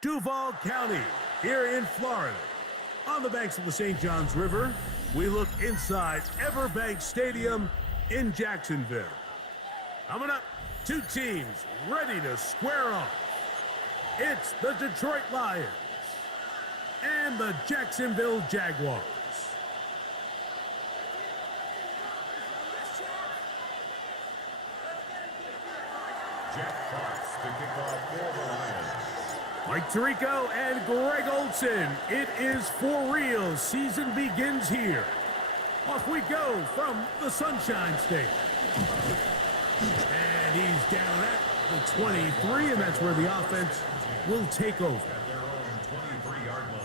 Duval County, here in Florida. On the banks of the St. Johns River, we look inside Everbank Stadium in Jacksonville. Coming up, two teams ready to square off. It's the Detroit Lions and the Jacksonville Jaguars. Mike Tirico and Greg Olson. It is for real. Season begins here. Off we go from the Sunshine State. And he's down at the 23, and that's where the offense will take over. At their own 23-yard line.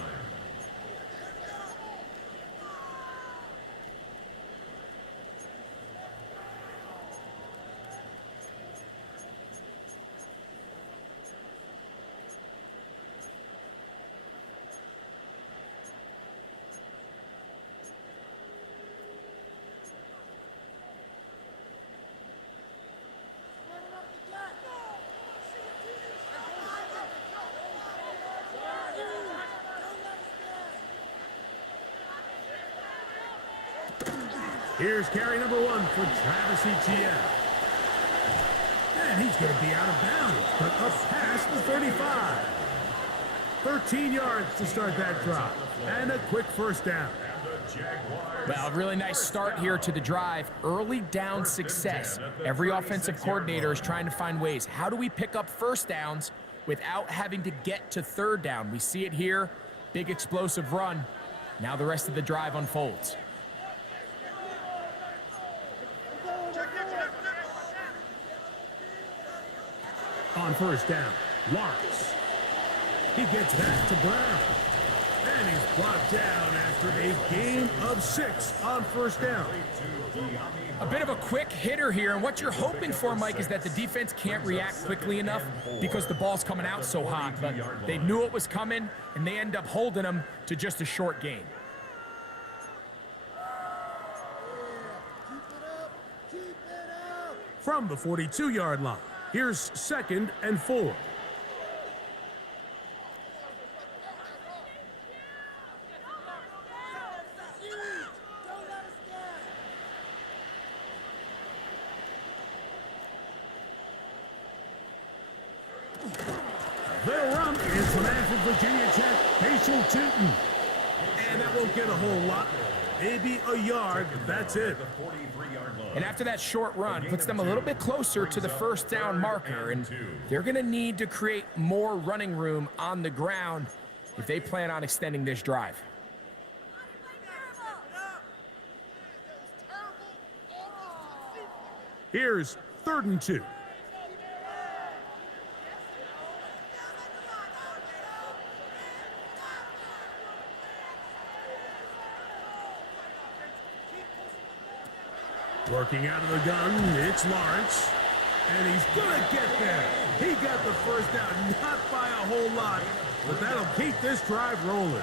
Here's carry number one for Travis Etienne. And he's going to be out of bounds, but up past the 35. 13 yards to start that drop, and a quick first down. Well, a really nice start here to the drive. Early down success. Every offensive coordinator is trying to find ways. How do we pick up first downs without having to get to third down? We see it here. Big explosive run. Now the rest of the drive unfolds. On first down, Lawrence. He gets back to Brown. And he's brought down after a gain of 6 on first down. A bit of a quick hitter here, and what you're hoping for, Mike, is that the defense can't react quickly enough because the ball's coming out so hot. But they knew it was coming, and they end up holding them to just a short gain. From the 42-yard line, here's 2nd and 4. They'll run. It's the man from Virginia Tech, Facial Tootin. And that won't get a whole lot. Maybe a yard. That's it. And after that short run, puts them a little bit closer to the first down marker. And they're going to need to create more running room on the ground if they plan on extending this drive. Here's 3rd and 2. Working out of the gun, it's Lawrence. And he's gonna get there. He got the first down, not by a whole lot, but that'll keep this drive rolling.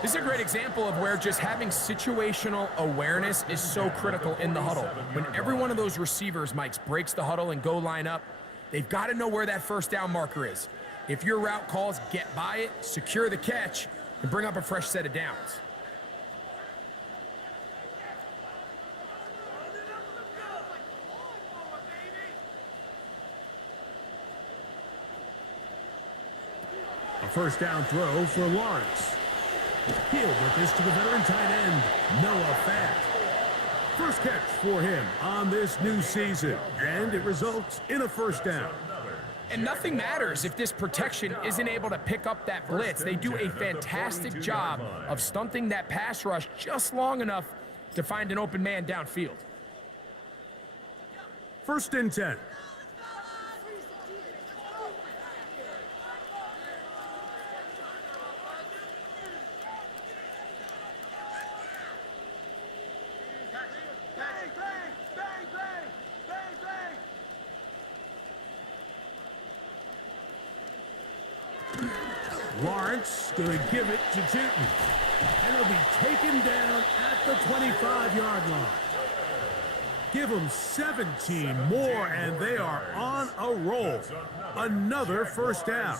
This is a great example of where just having situational awareness is so critical in the huddle. When every one of those receivers, Mike, breaks the huddle and go line up, they've got to know where that first down marker is. If your route calls, get by it, secure the catch, and bring up a fresh set of downs. A first down throw for Lawrence. He'll get this to the veteran tight end, Noah Fant. First catch for him on this new season, and it results in a first down. And nothing matters if this protection isn't able to pick up that blitz. They do a fantastic job of stunting that pass rush just long enough to find an open man downfield. 1st and 10. Lawrence going to give it to Tootin. And it'll be taken down at the 25-yard line. Give them 17 more, and they are on a roll. Another first down.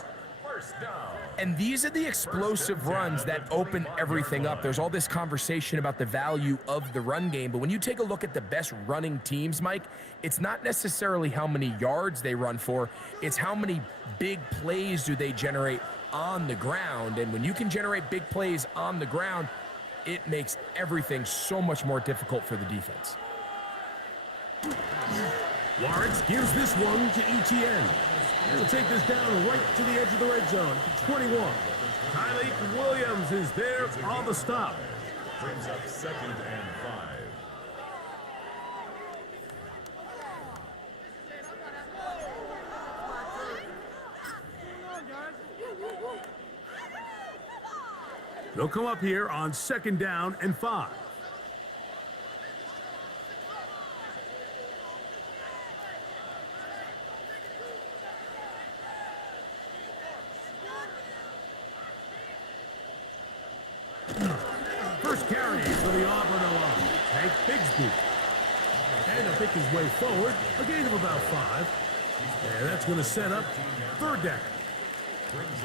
And these are the explosive runs that open everything up. There's all this conversation about the value of the run game, but when you take a look at the best running teams, Mike, it's not necessarily how many yards they run for, it's how many big plays do they generate on the ground. And when you can generate big plays on the ground, it makes everything so much more difficult for the defense. Lawrence gives this one to Etienne. He'll take this down right to the edge of the red zone, 21. Tyleik Williams is there on the stop. Brings up 2nd and 5. They'll come up here on 2nd down and 5. First carry for the Auburn alum, Tank Bigsby. And he'll pick his way forward, a gain of about 5. And that's going to set up 3rd down.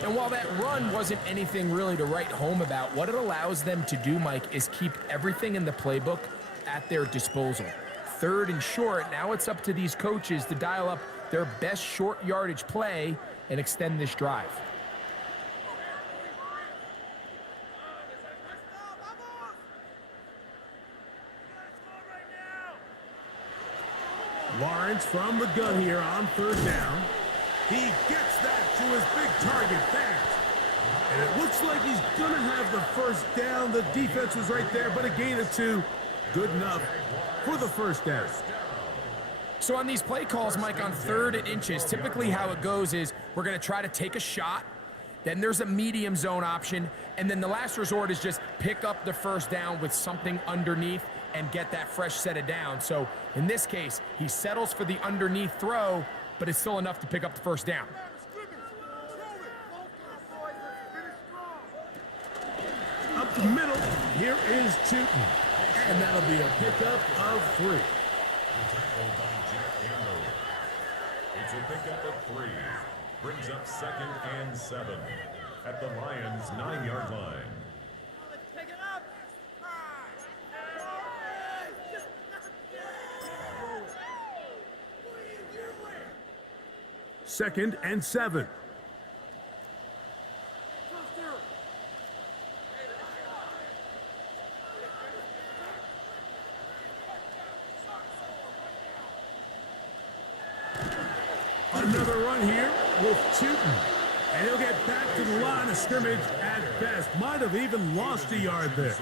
And while that run wasn't anything really to write home about, what it allows them to do, Mike, is keep everything in the playbook at their disposal. 3rd and short, now it's up to these coaches to dial up their best short yardage play and extend this drive. Lawrence from the gun here on 3rd down. He gets that to his big target fast. And it looks like he's going to have the 1st down. The defense was right there, but a gain of 2. Good enough for the 1st down. So on these play calls, Mike, on 3rd and inches, typically how it goes is we're going to try to take a shot. Then there's a medium zone option. And then the last resort is just pick up the 1st down with something underneath and get that fresh set of down. So in this case, he settles for the underneath throw, but it's still enough to pick up the 1st down. Up the middle, here is Tootin. And that'll be a pickup of 3. It's a pickup of 3. Brings up 2nd and 7 at the Lions' 9-yard line. Pick it up. 2nd and 7. Another run here with Tootin. And he'll get back to the line of scrimmage at best. Might have even lost a yard there.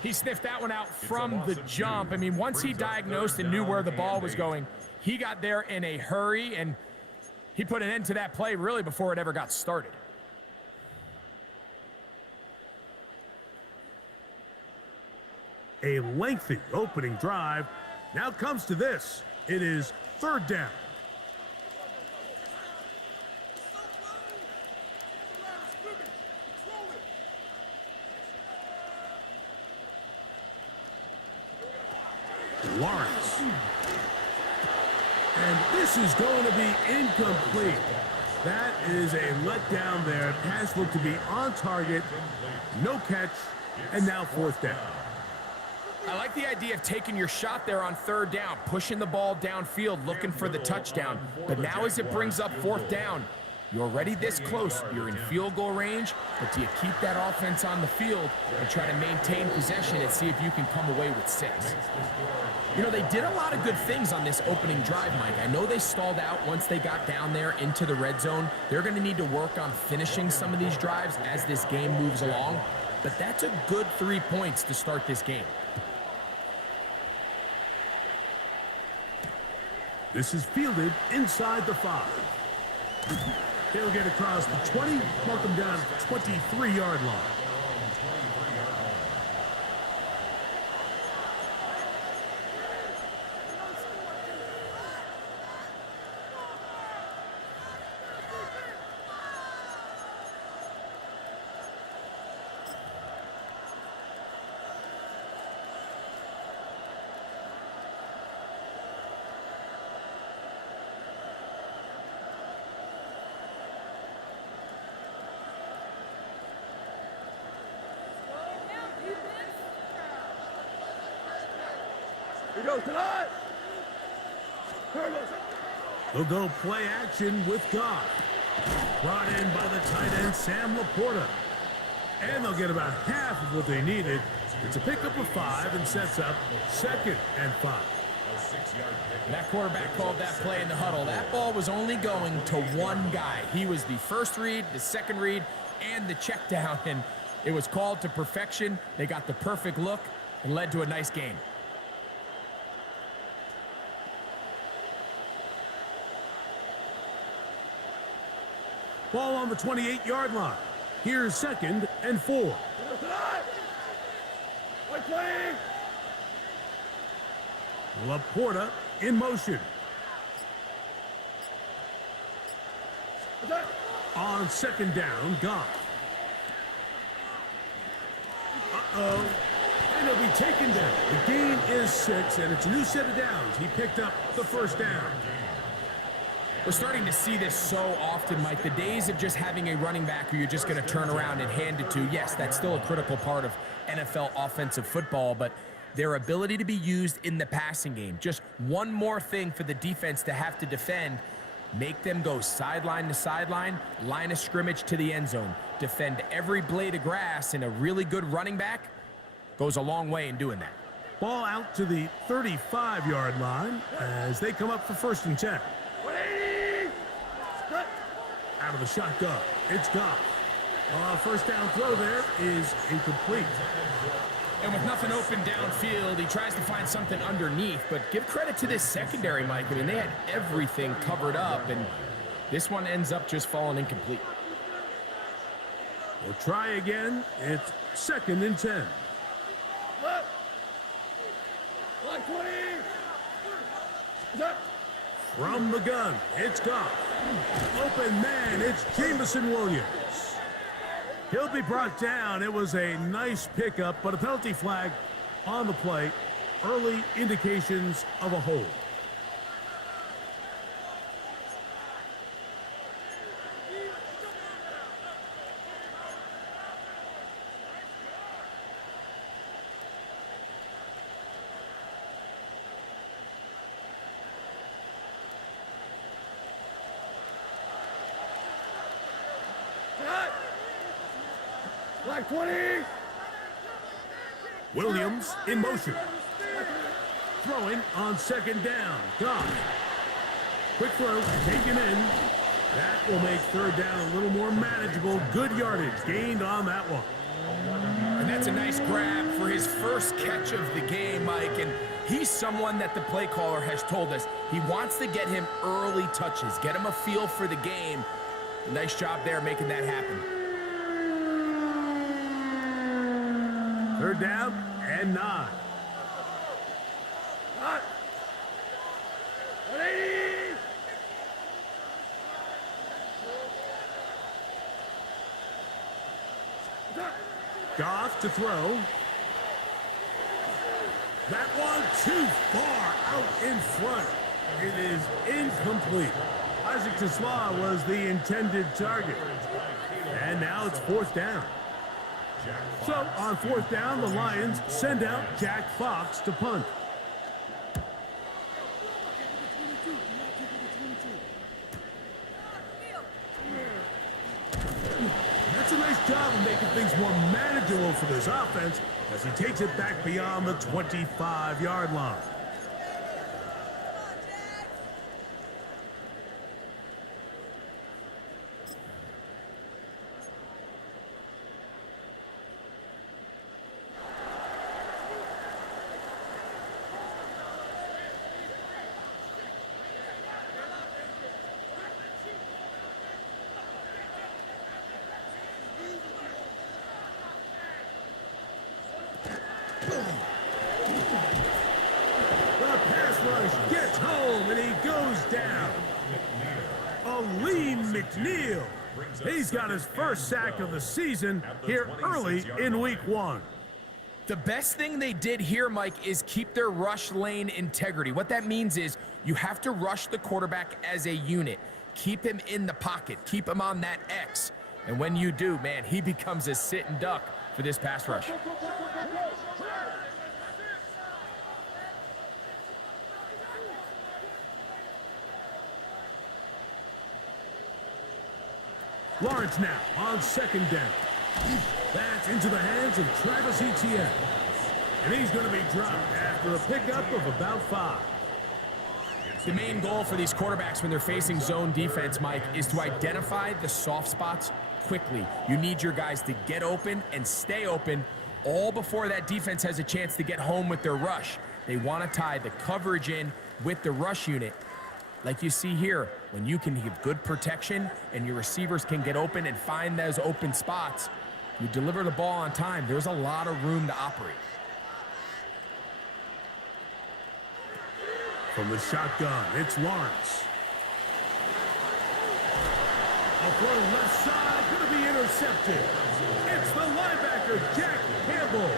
He sniffed that one out from the jump. I mean, once he diagnosed and knew where the ball was going, he got there in a hurry, and he put an end to that play really before it ever got started. A lengthy opening drive now comes to this. It is 3rd down. Lawrence. And this is going to be incomplete. That is a letdown there. Pass looked to be on target. No catch. And now 4th down. I like the idea of taking your shot there on 3rd down, pushing the ball downfield, looking for the touchdown. But now as it brings up 4th down, you're already this close. You're in field goal range, but do you keep that offense on the field and try to maintain possession and see if you can come away with 6? You know, they did a lot of good things on this opening drive, Mike. I know they stalled out once they got down there into the red zone. They're going to need to work on finishing some of these drives as this game moves along. But that's a good 3 points to start this game. This is fielded inside the 5. He'll get across the 20, mark him down at the 23-yard line. Here goes tonight. They'll go play action with Goff. Brought in by the tight end, Sam Laporta. And they'll get about half of what they needed. It's a pickup of 5 and sets up 2nd and 5. That quarterback called that play in the huddle. That ball was only going to one guy. He was the first read, the second read, and the check down. And it was called to perfection. They got the perfect look and led to a nice game. Ball on the 28-yard line. Here's 2nd and 4. Laporta in motion. On 2nd down, Goff. Uh-oh. And he'll be taken down. The gain is 6, and it's a new set of downs. He picked up the 1st down. We're starting to see this so often, Mike. The days of just having a running back who you're just going to turn around and hand it to, yes, that's still a critical part of NFL offensive football, but their ability to be used in the passing game, just one more thing for the defense to have to defend, make them go sideline to sideline, line of scrimmage to the end zone, defend every blade of grass, and a really good running back goes a long way in doing that. Ball out to the 35-yard line as they come up for 1st and 10. Out of the shotgun, it's Goff. 1st down throw there is incomplete. And with nothing open downfield, he tries to find something underneath, but give credit to this secondary, Mike. I mean, they had everything covered up, and this one ends up just falling incomplete. We'll try again. It's 2nd and 10. From the gun, it's Goff. Open man, it's Jameson Williams. He'll be brought down. It was a nice pickup, but a penalty flag on the play. Early indications of a hold. Black 20. Williams in motion. Throwing on 2nd down. Goff. Quick throw, taken in. That will make 3rd down a little more manageable. Good yardage gained on that one. And that's a nice grab for his first catch of the game, Mike. And he's someone that the play caller has told us he wants to get him early touches, get him a feel for the game. Nice job there making that happen. 3rd down and 9. Hot. 180. Goff to throw. That one too far out in front. It is incomplete. Isaac Tesla was the intended target. And now it's 4th down. So on 4th down, the Lions send out Jax Wk to punt. That's a nice job of making things more manageable for this offense as he takes it back beyond the 25-yard line. Gets home and he goes down. Aleem McNeil. He's got his first sack of the season here early in week 1. The best thing they did here, Mike, is keep their rush lane integrity. What that means is you have to rush the quarterback as a unit. Keep him in the pocket. Keep him on that X. And when you do, man, he becomes a sitting duck for this pass rush. Lawrence now on second down. That's into the hands of Travis Etienne. And he's going to be dropped after a pickup of about 5. The main goal for these quarterbacks when they're facing zone defense, Mike, is to identify the soft spots quickly. You need your guys to get open and stay open all before that defense has a chance to get home with their rush. They want to tie the coverage in with the rush unit. Like you see here, when you can give good protection and your receivers can get open and find those open spots, you deliver the ball on time. There's a lot of room to operate. From the shotgun, it's Lawrence. A throw left side, going to be intercepted. It's the linebacker, Jack Campbell.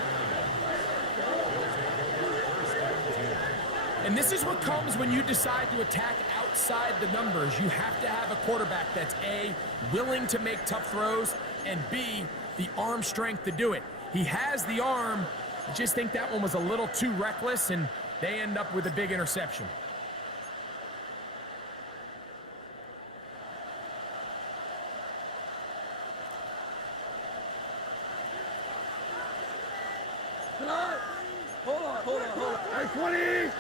And this is what comes when you decide to attack outside the numbers. You have to have a quarterback that's A, willing to make tough throws, and B, the arm strength to do it. He has the arm. I just think that one was a little too reckless, and they end up with a big interception. Hold on. Hey, 20.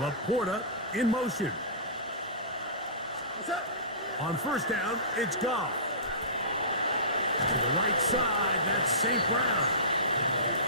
Laporta in motion. What's up? On first down, it's Goff. To the right side, that's St. Brown.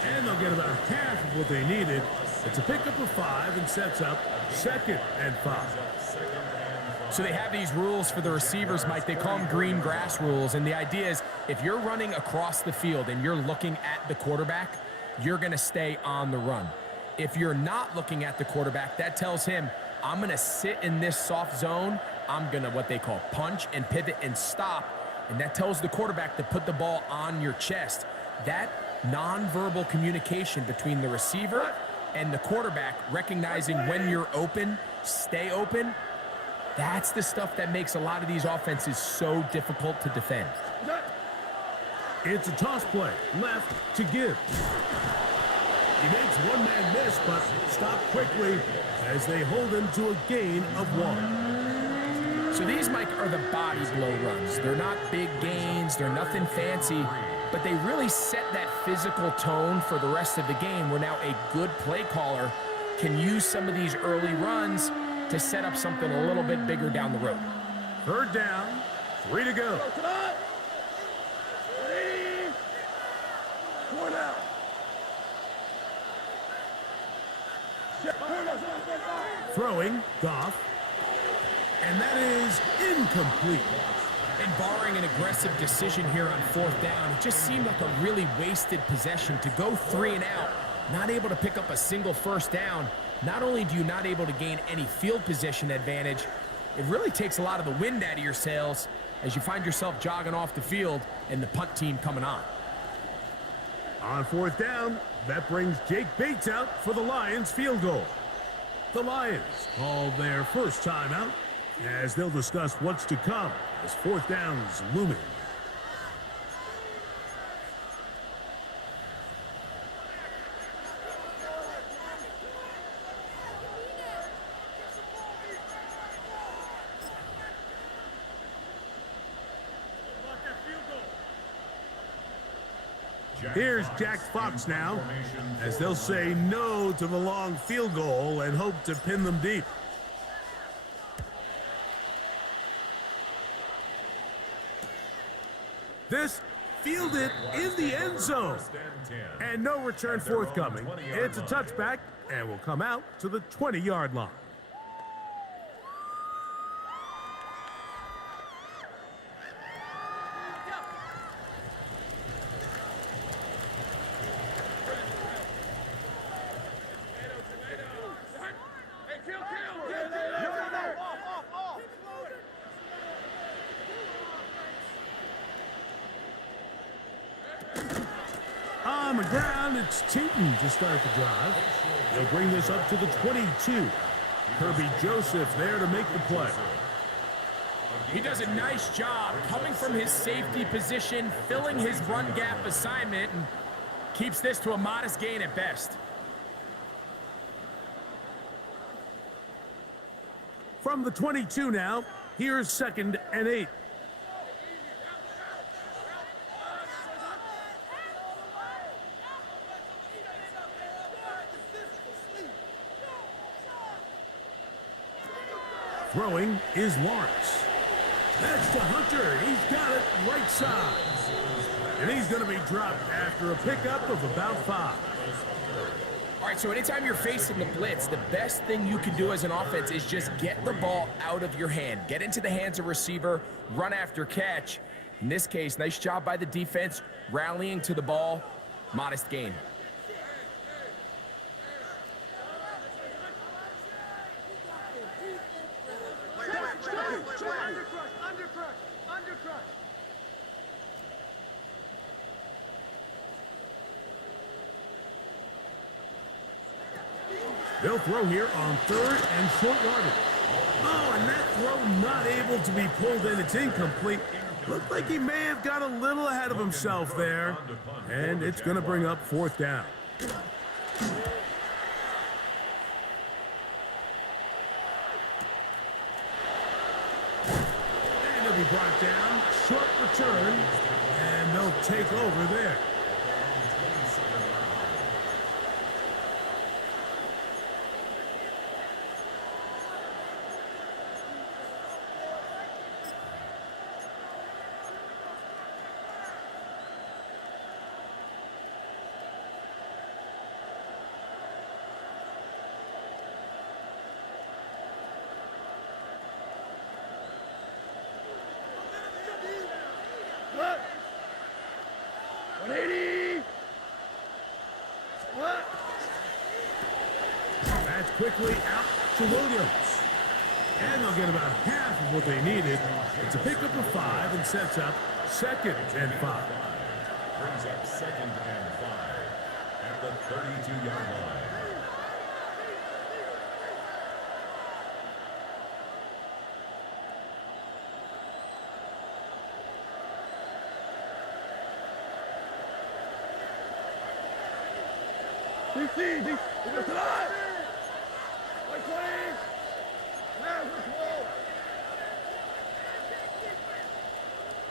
And they'll get about half of what they needed. It's a pickup of 5 and sets up 2nd and 5. So they have these rules for the receivers, Mike. They call them green grass rules. And the idea is if you're running across the field and you're looking at the quarterback, you're going to stay on the run. If you're not looking at the quarterback, that tells him, I'm going to sit in this soft zone. I'm going to what they call punch and pivot and stop. And that tells the quarterback to put the ball on your chest. That nonverbal communication between the receiver and the quarterback, recognizing when you're open, stay open, that's the stuff that makes a lot of these offenses so difficult to defend. It's a toss play, left to give. He makes one man miss, but stop quickly as they hold him to a gain of 1. So these, Mike, are the body blow runs. They're not big gains, they're nothing fancy, but they really set that physical tone for the rest of the game where now a good play caller can use some of these early runs to set up something a little bit bigger down the road. 3rd down, 3 to go. Throwing, Goff. And that is incomplete. And barring an aggressive decision here on 4th down, it just seemed like a really wasted possession to go 3 and out, not able to pick up a single 1st down. Not only do you not able to gain any field position advantage, it really takes a lot of the wind out of your sails as you find yourself jogging off the field and the punt team coming on. On 4th down, that brings Jake Bates out for the Lions field goal. The Lions call their first timeout as they'll discuss what's to come as 4th down is looming. Here's Jax Wk now, as they'll say no to the long field goal and hope to pin them deep. This fielded in the end zone. And no return forthcoming. It's a touchback and will come out to the 20-yard line. On the ground, it's Tinton to start the drive. They'll bring this up to the 22. Kirby Joseph there to make the play. He does a nice job coming from his safety position, filling his run gap assignment, and keeps this to a modest gain at best. From the 22 now, here's 2nd and 8. Throwing is Lawrence. That's to Hunter. He's got it right side. And he's going to be dropped after a pickup of about 5. All right, so anytime you're facing the blitz, the best thing you can do as an offense is just get the ball out of your hand. Get into the hands of receiver, run after catch. In this case, nice job by the defense, rallying to the ball, modest gain. They'll throw here on 3rd and short yardage. Oh, and that throw not able to be pulled in. It's incomplete. Looked like he may have got a little ahead of himself there. And it's going to bring up 4th down. And he'll be brought down. Short return. And they'll take over there. What? 180. What? That's quickly out to Williams. And they'll get about half of what they needed. It's a pickup of 5 and sets up 2nd and 5. Brings up 2nd and 5 at the 32-yard line. DC, we go to that. 120.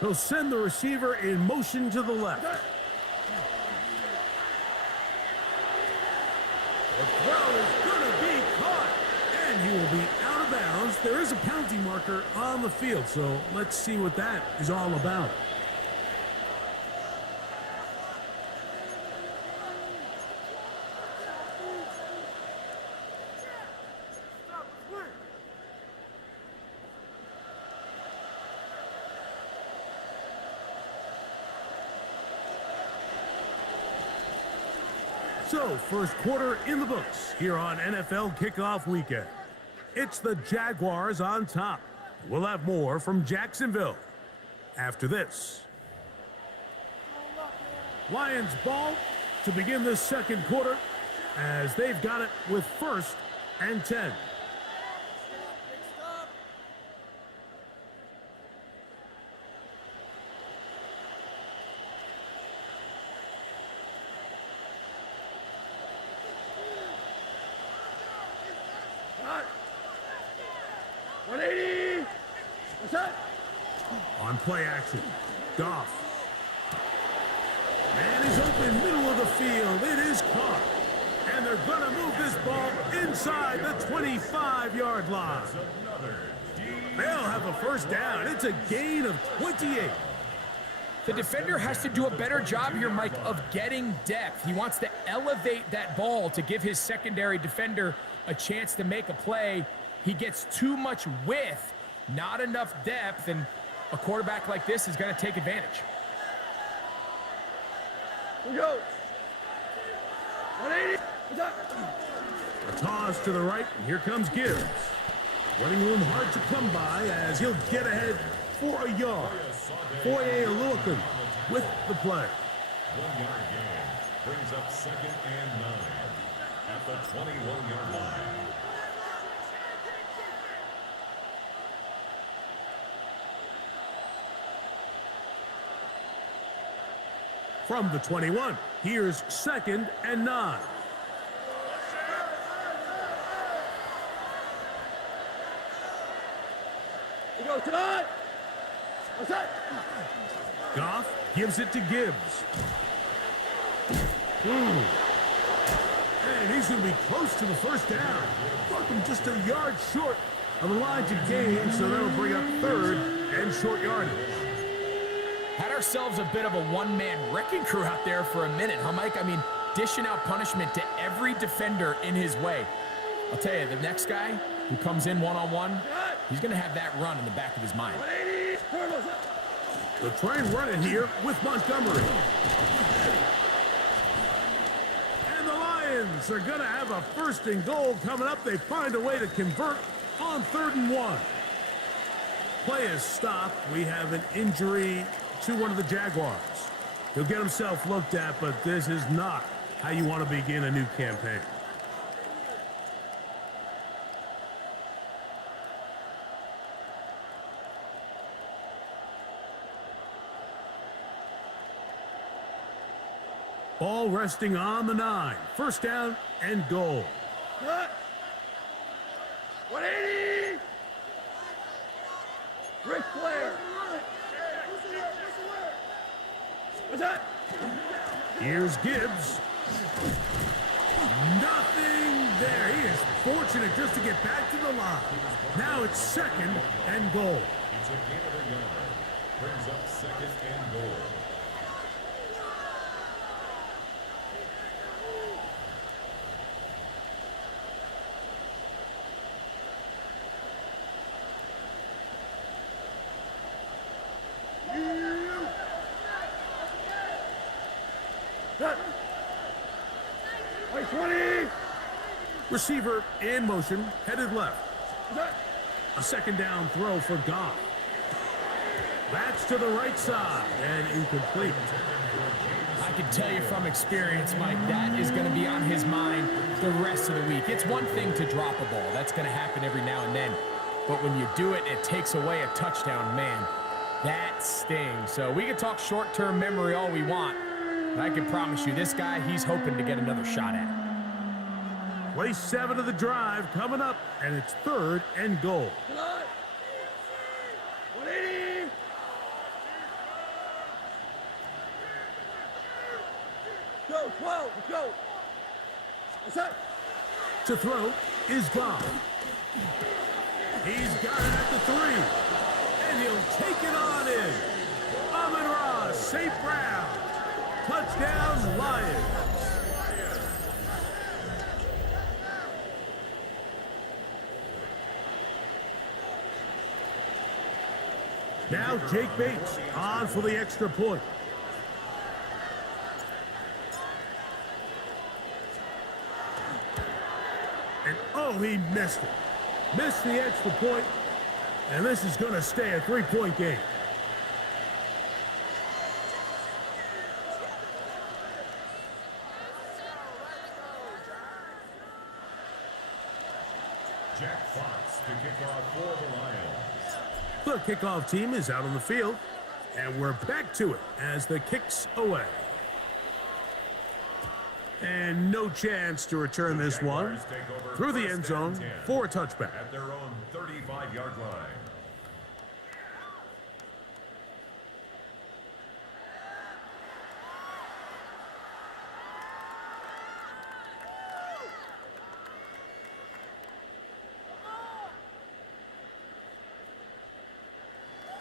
He'll send the receiver in motion to the left. The throw is going to be caught. And he will be out of bounds. There is a penalty marker on the field, so let's see what that is all about. So, first quarter in the books here on NFL Kickoff Weekend. It's the Jaguars on top. We'll have more from Jacksonville after this. Lions ball to begin the second quarter as they've got it with 1st and 10. On play action, Goff. Man is open, middle of the field. It is caught. And they're going to move this ball inside the 25-yard line. They'll have a 1st down. It's a gain of 28. The defender has to do a better job here, Mike, of getting depth. He wants to elevate that ball to give his secondary defender a chance to make a play. He gets too much width, not enough depth, and a quarterback like this is going to take advantage. Here we go. 180. A toss to the right, and here comes Gibbs. Running room hard to come by as he'll get ahead for a yard. Foye Aluakun with the play. 1-yard gain brings up 2nd and 9 at the 21-yard line. From the 21, here's 2nd and 9. We go tonight. What's that? Goff gives it to Gibbs. And he's going to be close to the 1st down. Fuck him just a yard short on the line to gain, so that'll bring up third and short yardage. Had ourselves a bit of a one-man wrecking crew out there for a minute, huh, Mike? I mean, dishing out punishment to every defender in his way. I'll tell you, the next guy who comes in one-on-one, he's going to have that run in the back of his mind. They'll try and run it here with Montgomery. And the Lions are going to have a first and goal coming up. They find a way to convert on 3rd and 1. Play is stopped. We have an injury to one of the Jaguars. He'll get himself looked at, but this is not how you want to begin a new campaign. Ball resting on the 9. First down and goal. 180! Ric Flair! What's that? Here's Gibbs. Nothing there. He is fortunate just to get back to the line. Now it's 2nd and goal. It's a gain of a yard. Brings up 2nd and goal. Wait, 20! Receiver in motion, headed left. A 2nd down throw for Goff. That's to the right side and incomplete. I can tell you from experience, Mike, that is going to be on his mind the rest of the week. It's one thing to drop a ball. That's going to happen every now and then. But when you do it, it takes away a touchdown, man. That stings. So we can talk short-term memory all we want. But I can promise you, this guy, he's hoping to get another shot at it. Play 7 of the drive coming up, and it's 3rd and goal. 180! Go, 12, let's go! What's that? To throw is Goff. He's got it at the 3, and he'll take it on in. Amon-Ra St. Brown. Touchdown, Lions. Now Jake Bates on for the extra point. And oh, he missed it. Missed the extra point, and this is going to stay a 3-point game. Jack Fox to kick off for the Lions. The kickoff team is out on the field, and we're back to it as the kick's away. And no chance to return this one through the end zone for a touchback. At their own 35-yard line.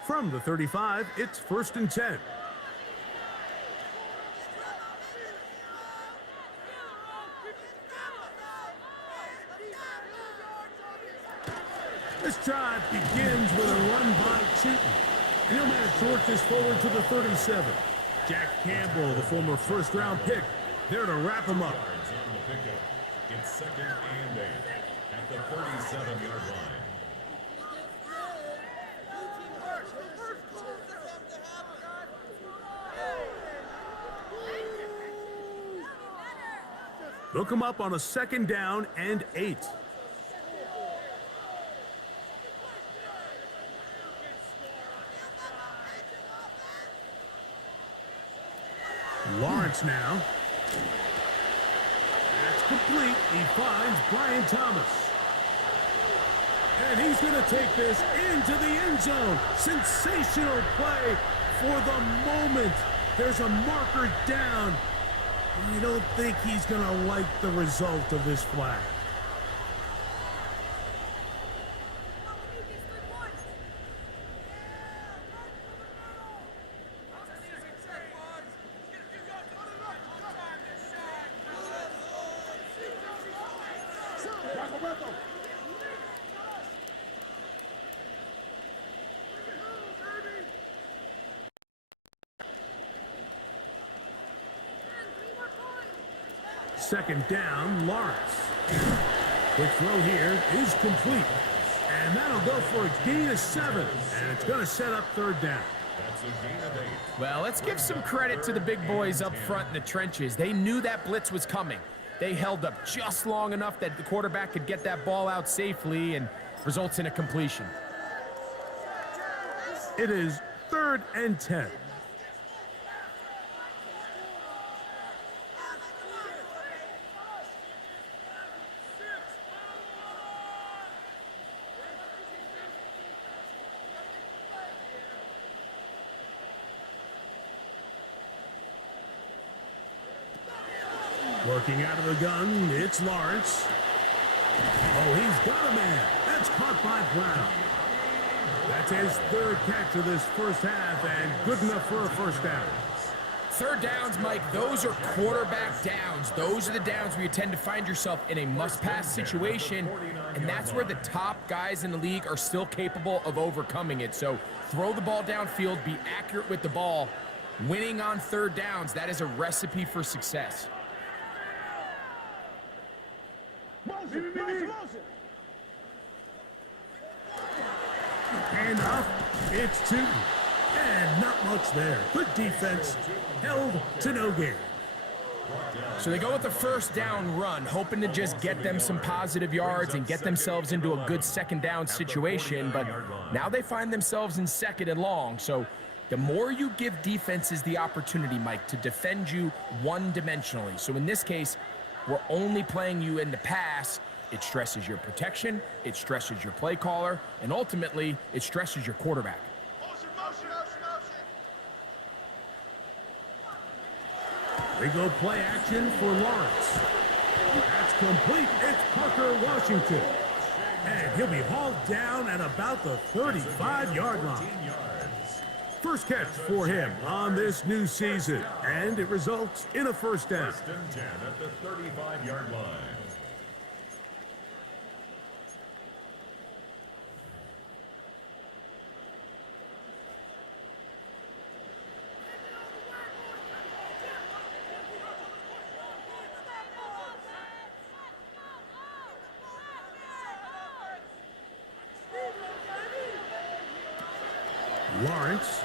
From the 35, it's 1st and 10. This drive begins with a run by Cheaton. And he'll manage to work this forward to the 37. Jack Campbell, the former first-round pick, there to wrap him up. Yards on the pickup. It's 2nd and 8 at the 37-yard line. Look him up on a 2nd down and 8. Lawrence now. That's complete. He finds Brian Thomas. And he's going to take this into the end zone. Sensational play for the moment. There's a marker down. You don't think he's going to like the result of this flag. Second down, Lawrence. Quick throw here is complete. And that'll go for a gain of 7. And it's going to set up third down. That's a gain of 8. Well, let's give some credit to the big boys up front in the trenches. They knew that blitz was coming. They held up just long enough that the quarterback could get that ball out safely and results in a completion. It is 3rd and 10. Working out of the gun, it's Lawrence. Oh, he's got a man. That's caught by Brown. That's his 3rd catch of this first half, and good enough for a first down. Third downs, Mike, those are quarterback downs. Those are the downs where you tend to find yourself in a must-pass situation, and that's where the top guys in the league are still capable of overcoming it. So throw the ball downfield, be accurate with the ball. Winning on third downs, that is a recipe for success. And up, it's 2. And not much there. Good defense, held to no gain. So they go with the first down run, hoping to just get them some positive yards and get themselves into a good second down situation, but now they find themselves in 2nd and long. So the more you give defenses the opportunity, Mike, to defend you one-dimensionally. So in this case, we're only playing you in the pass. It stresses your protection, it stresses your play caller, and ultimately, it stresses your quarterback. They go play action for Lawrence. That's complete. It's Parker Washington. And he'll be hauled down at about the 35-yard line. First catch for him on this new season, and it results in a first down. 1st and 10 at the 35-yard line. Lawrence.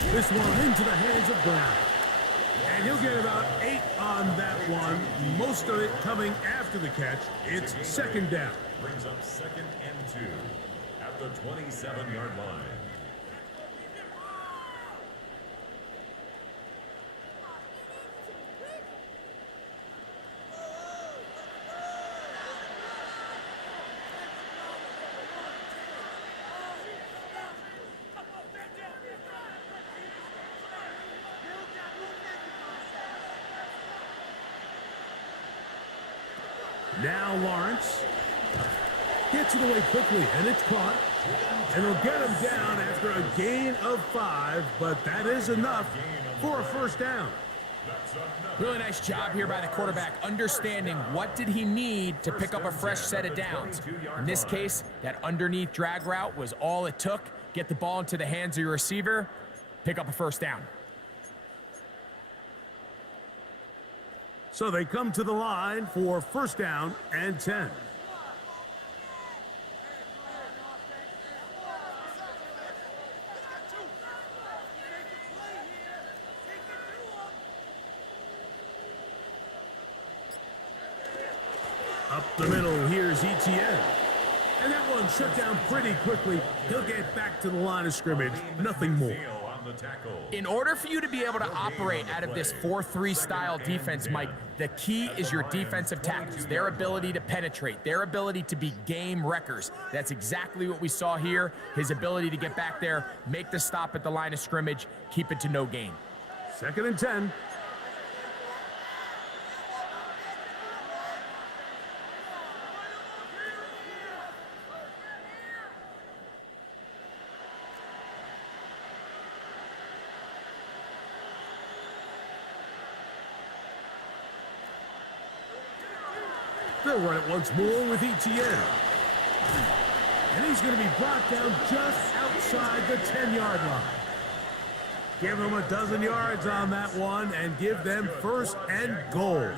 This one into the hands of Brown. And he'll get about 8 on that one. Most of it coming after the catch. It's 2nd down. Brings up 2nd and 2 at the 27-yard line. Now Lawrence gets it away quickly, and it's caught. And he'll get him down after a gain of 5, but that is enough for a first down. Really nice job here by the quarterback, understanding what did he need to pick up a fresh set of downs. In this case, that underneath drag route was all it took. Get the ball into the hands of your receiver, pick up a first down. So they come to the line for first down and 10. Up the middle, here's ETN. And that one shut down pretty quickly. He'll get back to the line of scrimmage, nothing more. In order for you to be able to operate out of this 4-3 style defense, Mike, the key is your defensive tackles, their ability to penetrate, their ability to be game wreckers. That's exactly what we saw here, his ability to get back there, make the stop at the line of scrimmage, keep it to no gain. 2nd and 10. They'll run it once more with ETN. And he's going to be brought down just outside the 10-yard line. Give them a dozen yards on that one and give them first and goal.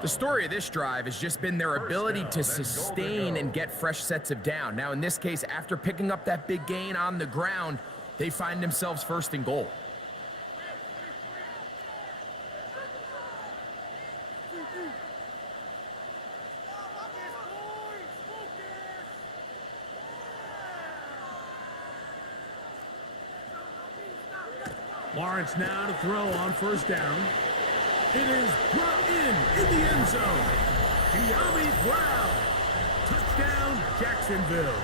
The story of this drive has just been their ability to sustain and get fresh sets of down. Now, in this case, after picking up that big gain on the ground, they find themselves first and goal. Lawrence now to throw on first down. It is brought in the end zone. De'Ami Brown. Touchdown, Jacksonville.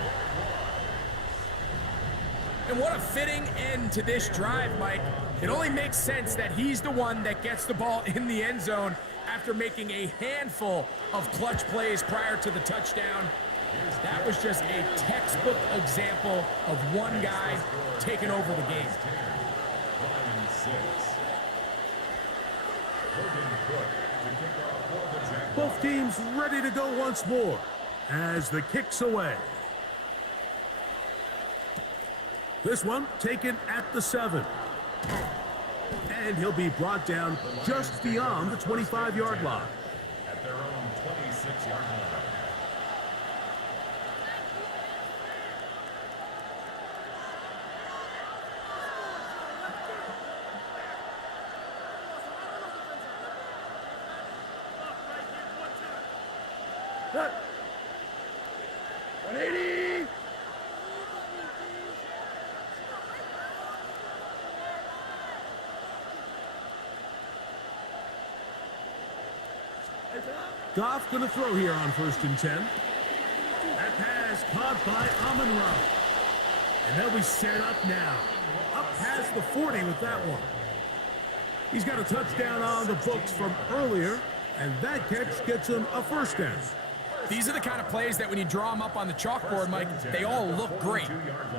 And what a fitting end to this drive, Mike. It only makes sense that he's the one that gets the ball in the end zone after making a handful of clutch plays prior to the touchdown. That was just a textbook example of one guy taking over the game. Both teams ready to go once more as the kick's away. This one taken at the 7. And he'll be brought down just beyond the 25-yard line. At their own 26-yard line. Set. 180. Goff going to throw here on first and 10. That pass caught by Amon-Ra. And they'll be set up now. Up past the 40 with that one. He's got a touchdown on the books from earlier, and that catch gets him a first down. These are the kind of plays that when you draw them up on the chalkboard, Mike, they all look great.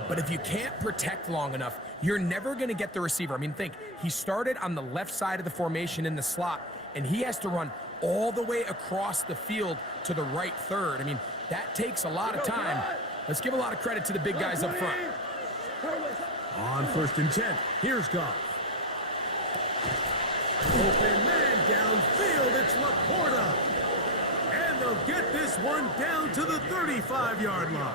But if you can't protect long enough, you're never going to get the receiver. I mean, think, he started on the left side of the formation in the slot, and he has to run all the way across the field to the right third. I mean, that takes a lot of time. Let's give a lot of credit to the big guys up front. On first and 10, here's Goff. Open man downfield, it's Laporta. And they'll get this one down to the 35-yard line.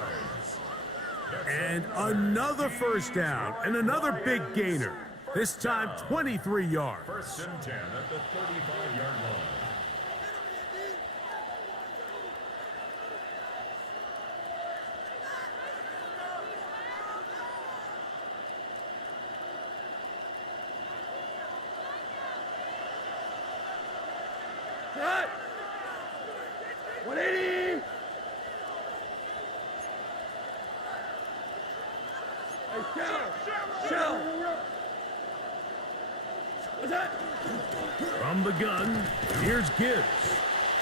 And another first down and another big gainer. This time 23 yards. First and 10 at the 35-yard line. Set. 180. Hey, shell. What's that? From the gun, here's Gibbs.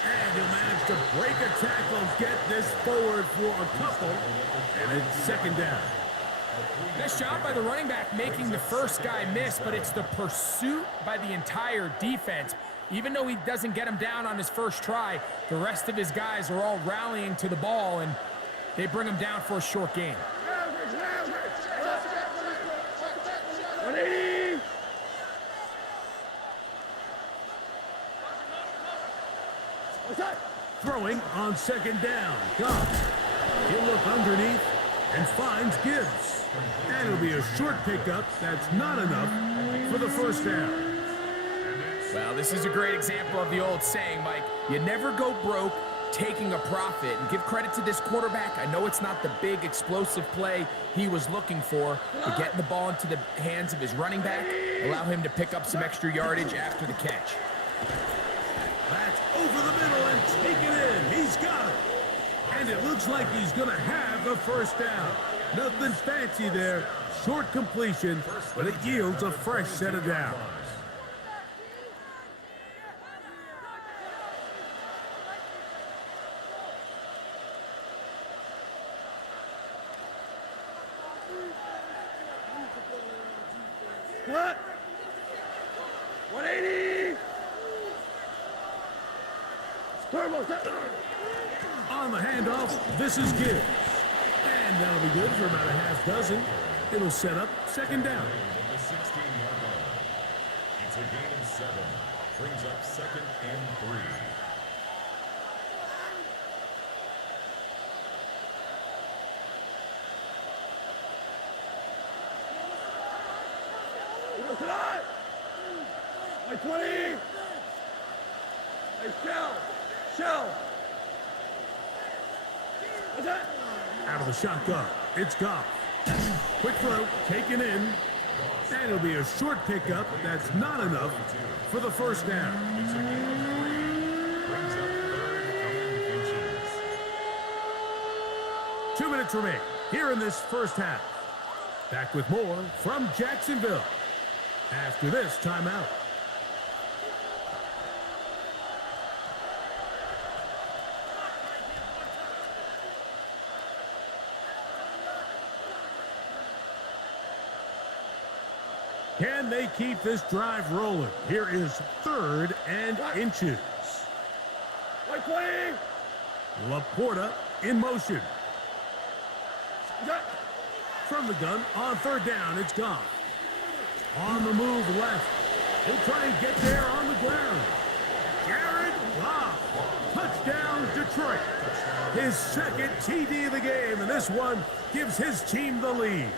And he'll manage to break a tackle, get this forward for a couple, and it's second down. Nice job by the running back making the first guy miss, but it's the pursuit by the entire defense. Even though he doesn't get him down on his first try, the rest of his guys are all rallying to the ball, and they bring him down for a short gain. 180. What's that? Throwing on second down. Goff. He'll look underneath and finds Gibbs. And it'll be a short pickup. That's not enough for the first down. Well, this is a great example of the old saying, Mike. You never go broke taking a profit. And give credit to this quarterback. I know it's not the big explosive play he was looking for, but getting the ball into the hands of his running back, allow him to pick up some extra yardage after the catch. That's over the middle and taken in. He's got it. And it looks like he's going to have the first down. Nothing fancy there. Short completion, but it yields a fresh set of downs. What? 180. Turbo set. On the handoff, this is Gibbs. And that'll be good for about a half dozen. It'll set up second down. The 16-yard line. It's a gain of 7. Brings up second and 3. Tonight. My 20. Hey, Shell. What's that? Out of the shotgun, it's Goff. Quick throw, taken in. And it'll be a short pickup that's not enough for the first down. It's a gain of 3. Brings up third and inches. 2 minutes remain here in this first half. Back with more from Jacksonville after this timeout. Can they keep this drive rolling? Here is 3rd and inches. My 20. Laporta in motion. That. From the gun, on 3rd down, it's gone. On the move left. He'll try and get there on the ground. Jared Goff. Touchdown, Detroit. His second TD of the game, and this one gives his team the lead.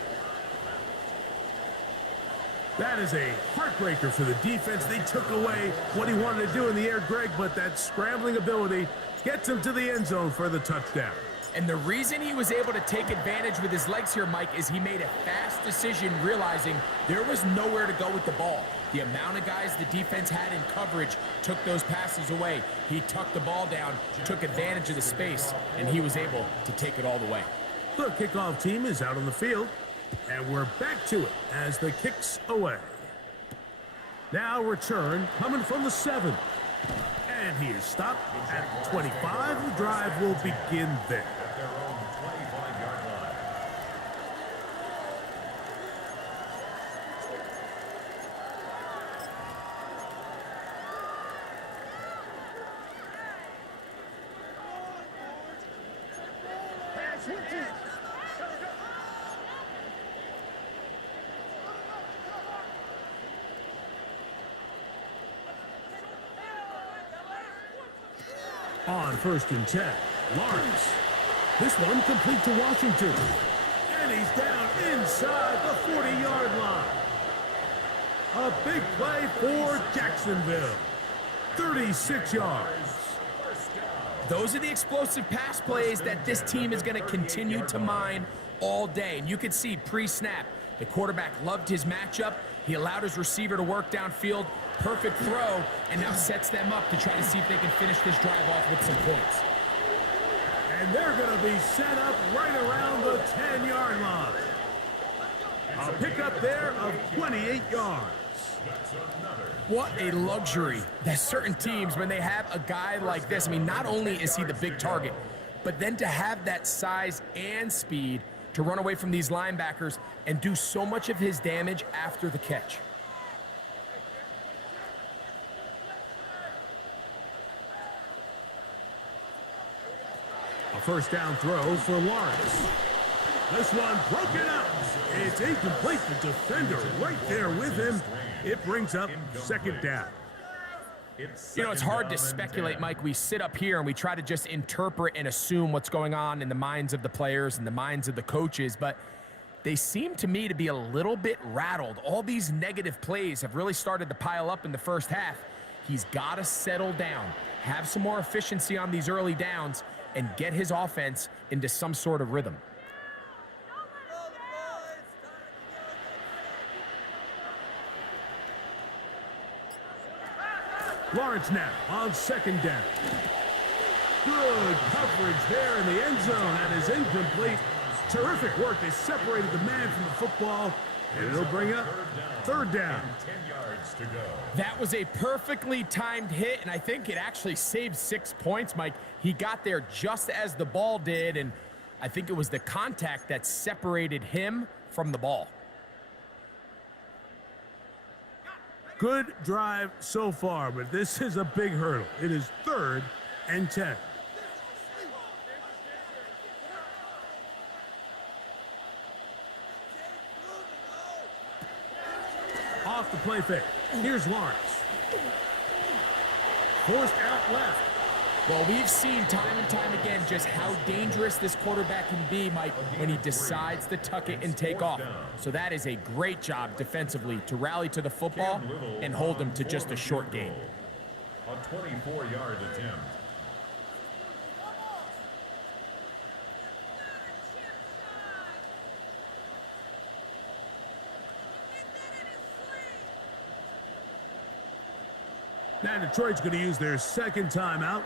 That is a heartbreaker for the defense. They took away what he wanted to do in the air, Greg, but that scrambling ability gets him to the end zone for the touchdown. And the reason he was able to take advantage with his legs here, Mike, is he made a fast decision realizing there was nowhere to go with the ball. The amount of guys the defense had in coverage took those passes away. He tucked the ball down, took advantage of the space, and he was able to take it all the way. The kickoff team is out on the field, and we're back to it as the kick's away. Now return coming from the 7. And he is stopped at 25. The drive will begin there. At their own 25-yard line. On 1st and 10, Lawrence. This one complete to Washington. And he's down inside the 40-yard line. A big play for Jacksonville. 36 yards. Those are the explosive pass plays that this team is going to continue to mine all day. And you can see pre-snap, the quarterback loved his matchup. He allowed his receiver to work downfield. Perfect throw, and now sets them up to try to see if they can finish this drive off with some points. And they're going to be set up right around the 10-yard line. A pickup there of 28 yards. What a luxury that certain teams, when they have a guy like this, I mean, not only is he the big target, but then to have that size and speed to run away from these linebackers and do so much of his damage after the catch. A first down throw for Lawrence. This one broken up. It's incomplete. The defender right there with him. It brings up 2nd down. You know, it's hard to speculate, Mike. We sit up here and we try to just interpret and assume what's going on in the minds of the players and the minds of the coaches, but they seem to me to be a little bit rattled. All these negative plays have really started to pile up in the first half. He's got to settle down, have some more efficiency on these early downs, and get his offense into some sort of rhythm. Lawrence now on 2nd down. Good coverage there in the end zone. That is incomplete. Terrific work. They separated the man from the football, and it'll bring up 3rd down. 10 yards to go. That was a perfectly timed hit, and I think it actually saved 6 points, Mike. He got there just as the ball did, and I think it was the contact that separated him from the ball. Good drive so far, but this is a big hurdle. It is 3rd and 10. Off the play fake. Here's Lawrence. Forced out left. Well, we've seen time and time again just how dangerous this quarterback can be, Mike, when he decides to tuck it and take off. So that is a great job defensively to rally to the football and hold him to just a short gain. A 24-yard attempt. Now Detroit's going to use their second timeout.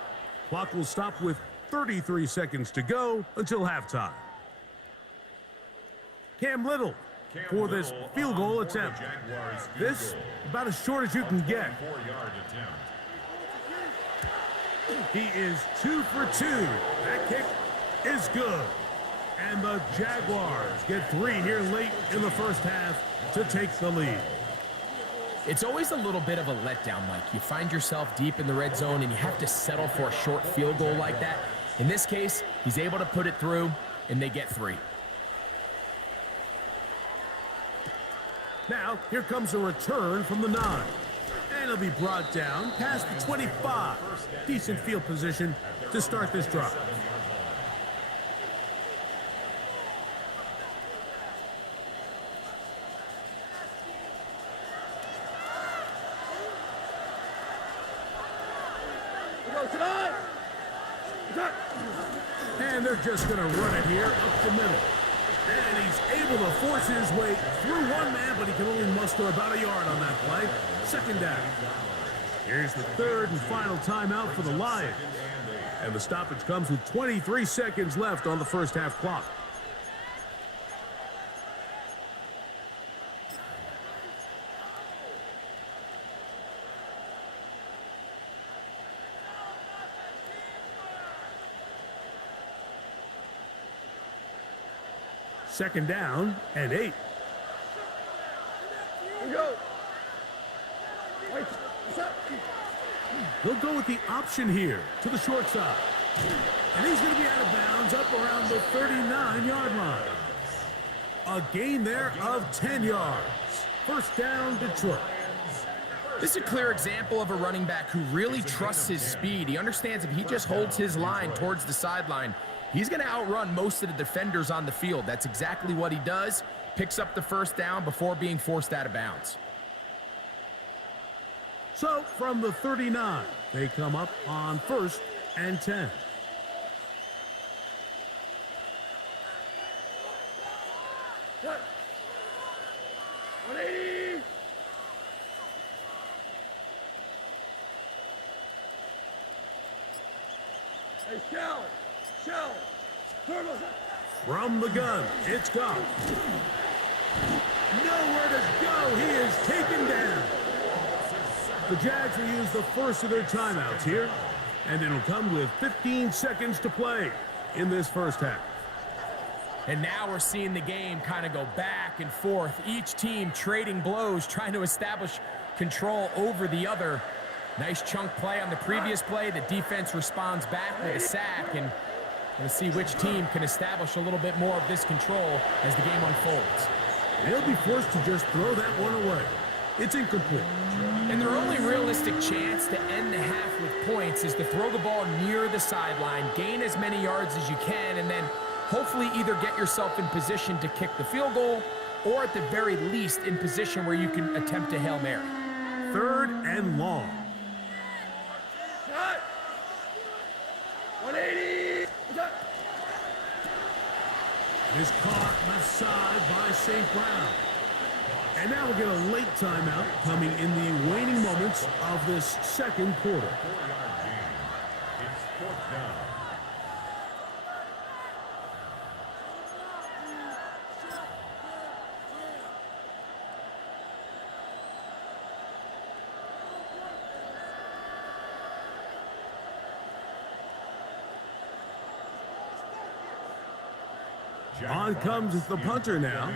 Clock will stop with 33 seconds to go until halftime. Cam Little for this field goal attempt. This about as short as you can get. He is 2 for 2. That kick is good. And the Jaguars get 3 here late in the first half to take the lead. It's always a little bit of a letdown, Mike. You find yourself deep in the red zone and you have to settle for a short field goal like that. In this case, he's able to put it through and they get 3. Now, here comes a return from the 9. And it'll be brought down past the 25. Decent field position to start this drive. And they're just going to run it here up the middle. And he's able to force his way through one man, but he can only muster about a yard on that play. Second down. Here's the third and final timeout for the Lions. And the stoppage comes with 23 seconds left on the first half clock. Second down and 8. Here we go. Wait, what's up? They'll go with the option here to the short side. And he's going to be out of bounds up around the 39-yard line. A gain there of 10 yards. First down, Detroit. This is a clear example of a running back who really trusts his speed. He understands if he just holds his line towards the sideline, he's going to outrun most of the defenders on the field. That's exactly what he does. Picks up the first down before being forced out of bounds. So from the 39, they come up on 1st and 10. What? 180. Hey, Shell. From the gun, it's gone. Nowhere to go. He is taken down. The Jags will use the first of their timeouts here, and it'll come with 15 seconds to play in this first half. And now we're seeing the game kind of go back and forth. Each team trading blows, trying to establish control over the other. Nice chunk play on the previous play. The defense responds back with a sack, and we'll see which team can establish a little bit more of this control as the game unfolds. They'll be forced to just throw that one away. It's incomplete. And their only realistic chance to end the half with points is to throw the ball near the sideline, gain as many yards as you can, and then hopefully either get yourself in position to kick the field goal or at the very least in position where you can attempt a Hail Mary. 3rd and long. Shot. 180. Is caught left side by St. Brown. And now we'll get a late timeout coming in the waning moments of this second quarter. 4-yard gain. It's 4th down. On comes the punter now,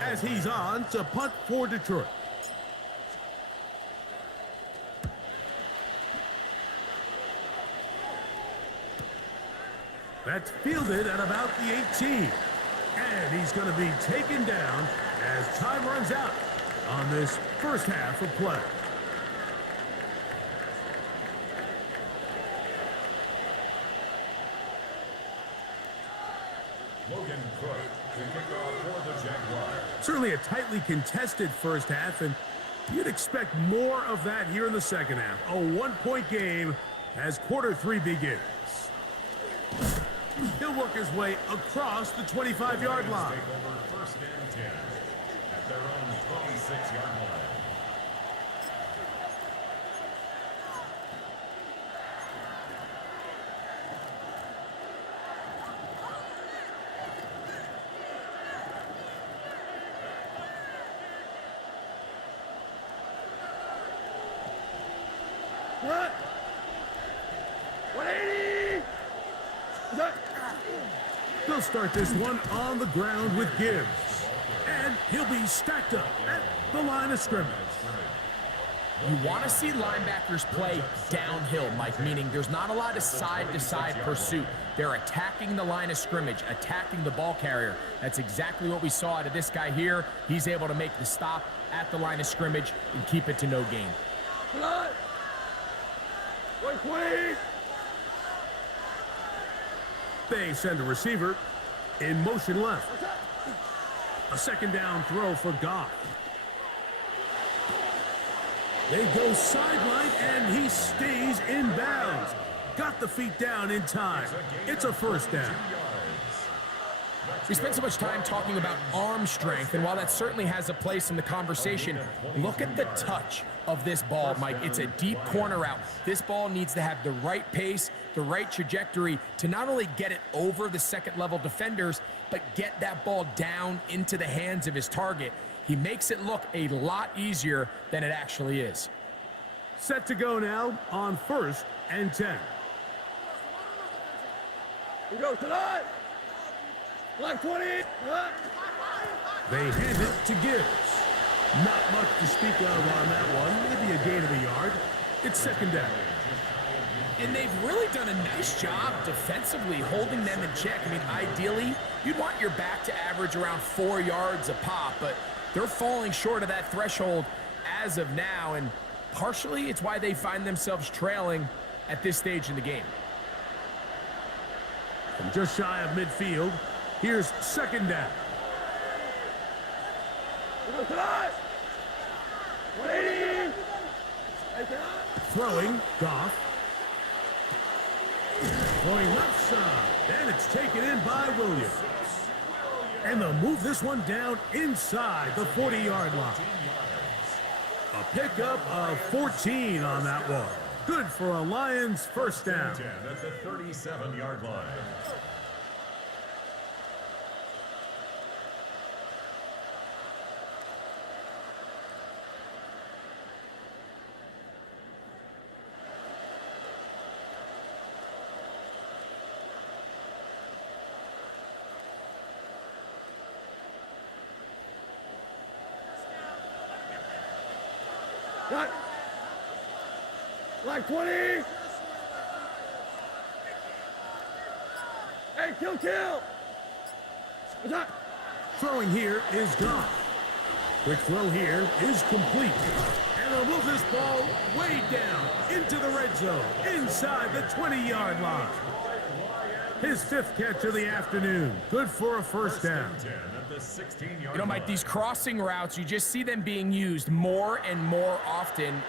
as he's on to punt for Detroit. That's fielded at about the 18. And he's going to be taken down as time runs out on this first half of play. Logan Cook to kick off for the Jaguars. Certainly a tightly contested first half, and you'd expect more of that here in the second half. A one-point game as quarter 3 begins. He'll work his way across the 25-yard line. Take over first and 10 at their own 26-yard line. What? 180! Is that? They'll start this one on the ground with Gibbs. And he'll be stacked up at the line of scrimmage. You want to see linebackers play downhill, Mike, meaning there's not a lot of side-to-side pursuit. They're attacking the line of scrimmage, attacking the ball carrier. That's exactly what we saw out of this guy here. He's able to make the stop at the line of scrimmage and keep it to no gain. Come on! 120! They send a receiver in motion left. A second down throw for Goff. They go sideline, and he stays in bounds. Got the feet down in time. It's a first down. We spent so much time talking about arm strength, and while that certainly has a place in the conversation, look at the touch of this ball, Mike. It's a deep corner route. This ball needs to have the right pace, the right trajectory to not only get it over the second-level defenders, but get that ball down into the hands of his target. He makes it look a lot easier than it actually is. Set to go now on first and 10. We go tonight! Black 20! They hand it to Gibbs. Not much to speak of on that one. Maybe a gain of a yard. It's second down. And they've really done a nice job defensively holding them in check. I mean, ideally, you'd want your back to average around 4 yards a pop, but they're falling short of that threshold as of now, and partially it's why they find themselves trailing at this stage in the game. From just shy of midfield, here's second down. We go tonight! 180! Throwing, Goff. Throwing left side, and it's taken in by Williams. And they'll move this one down inside the 40-yard line. A pickup of 14 on that one. Good for a Lions first down. 10 at the 37-yard line. Got Black 20! Hey, kill! What's that? Throwing here is gone. Quick throw here is complete. And they'll move this ball way down into the red zone, inside the 20-yard line. His 5th catch of the afternoon. Good for a first down. 10 at the 16-yard You know, Mike, these crossing routes, you just see them being used more and more often.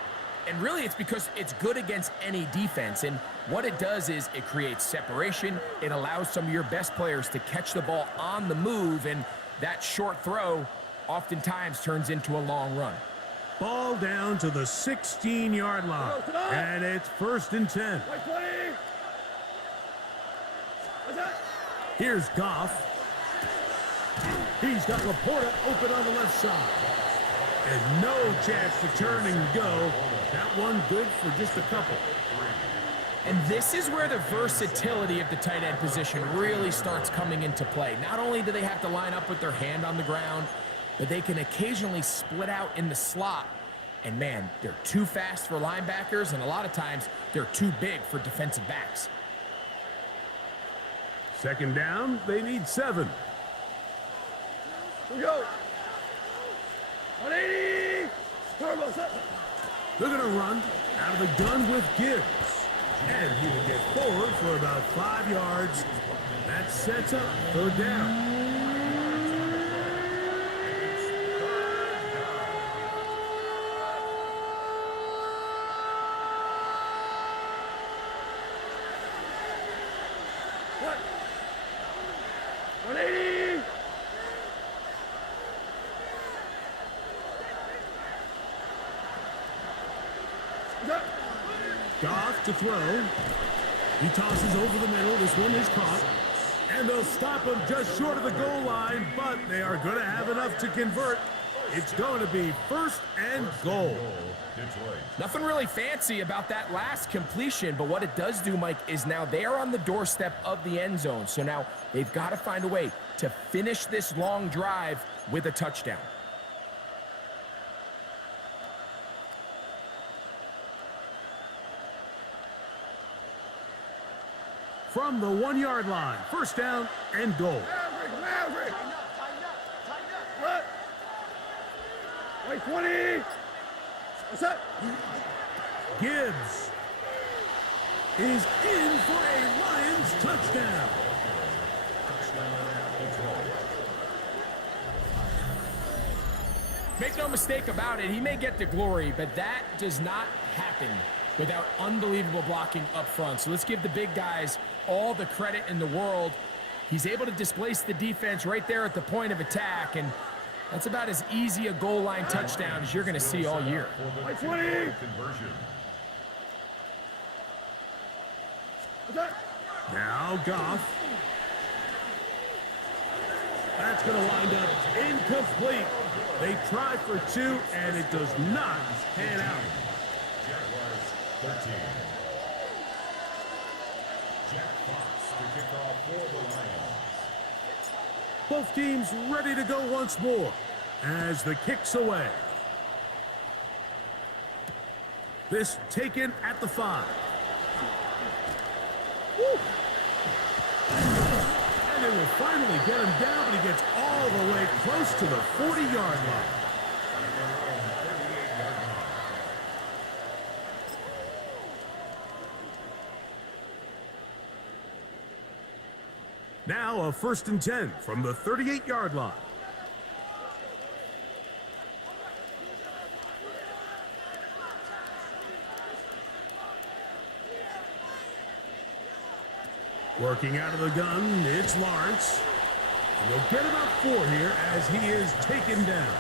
And really, it's because it's good against any defense. And what it does is it creates separation. It allows some of your best players to catch the ball on the move. And that short throw oftentimes turns into a long run. Ball down to the 16-yard line. And it's first and 10. Black 20! What's that? Here's Goff. He's got Laporta open on the left side. And no chance to turn and go. That one good for just a couple. And this is where the versatility of the tight end position really starts coming into play. Not only do they have to line up with their hand on the ground, but they can occasionally split out in the slot. And man, they're too fast for linebackers, and a lot of times they're too big for defensive backs. Second down, they need 7. Here we go. 180. Turbo set. They're going to run out of the gun with Gibbs. And he will get forward for about 5 yards. That sets up 3rd down. What? 180. Goff to throw. He tosses over the middle. This one is caught. And they'll stop him just short of the goal line, but they are going to have enough to convert. It's going to be 1st and goal. Nothing really fancy about that last completion, but what it does do, Mike, is now they are on the doorstep of the end zone. So now they've got to find a way to finish this long drive with a touchdown. From the 1-yard line, 1st down and goal. Maverick. What? Wait, 20. What's that? Gibbs is in for a Lions touchdown. Make no mistake about it, he may get the glory, but that does not happen without unbelievable blocking up front. So let's give the big guys all the credit in the world. He's able to displace the defense right there at the point of attack, and that's about as easy a goal line touchdown as you're going to see all year. 20. Now Goff. That's going to wind up incomplete. They try for 2, and it does not pan out. Jaguars 13. Jack Fox to kick off for the Lions. Both teams ready to go once more as the kick's away. This taken at the 5. Woo. And they will finally get him down, but he gets all the way close to the 40-yard line. Now a 1st and 10 from the 38-yard line. Working out of the gun, it's Lawrence. And they'll get about 4 here as he is taken down.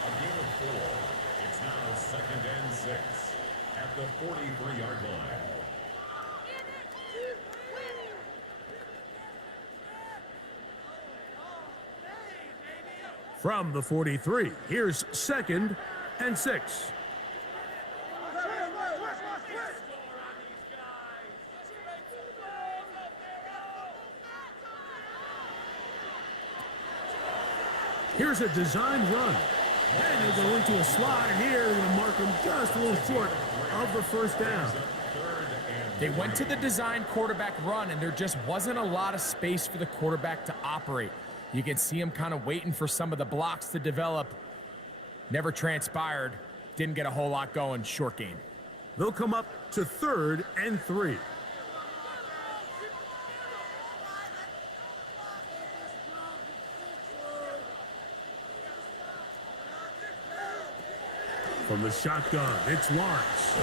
A gain of 4. It's now 2nd and 6 at the 43-yard line. From the 43, here's 2nd and 6. Here's a designed run. And they go into a slide here and mark him just a little short of the 1st down. They went to the design quarterback run, and there just wasn't a lot of space for the quarterback to operate. You can see him kind of waiting for some of the blocks to develop. Never transpired. Didn't get a whole lot going. Short game. They'll come up to 3rd and 3. From the shotgun, it's Lawrence.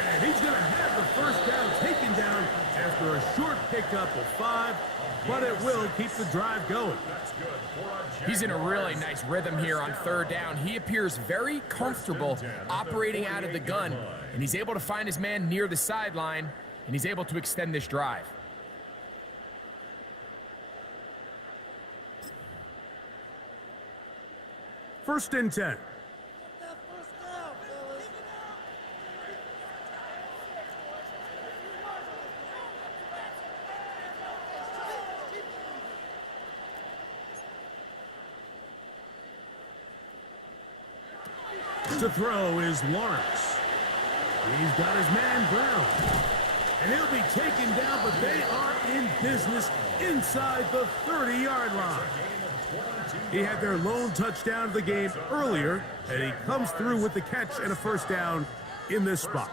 And he's going to have the 1st down taken down after a short pickup of 5, but it will keep the drive going. He's in a really nice rhythm here on 3rd down. He appears very comfortable operating out of the gun, and he's able to find his man near the sideline, and he's able to extend this drive. First and 10. To throw is Lawrence. He's got his man Brown. And he'll be taken down, but they are in business inside the 30-yard line. He had their lone touchdown of the game earlier, and he comes through with the catch and a first down in this spot.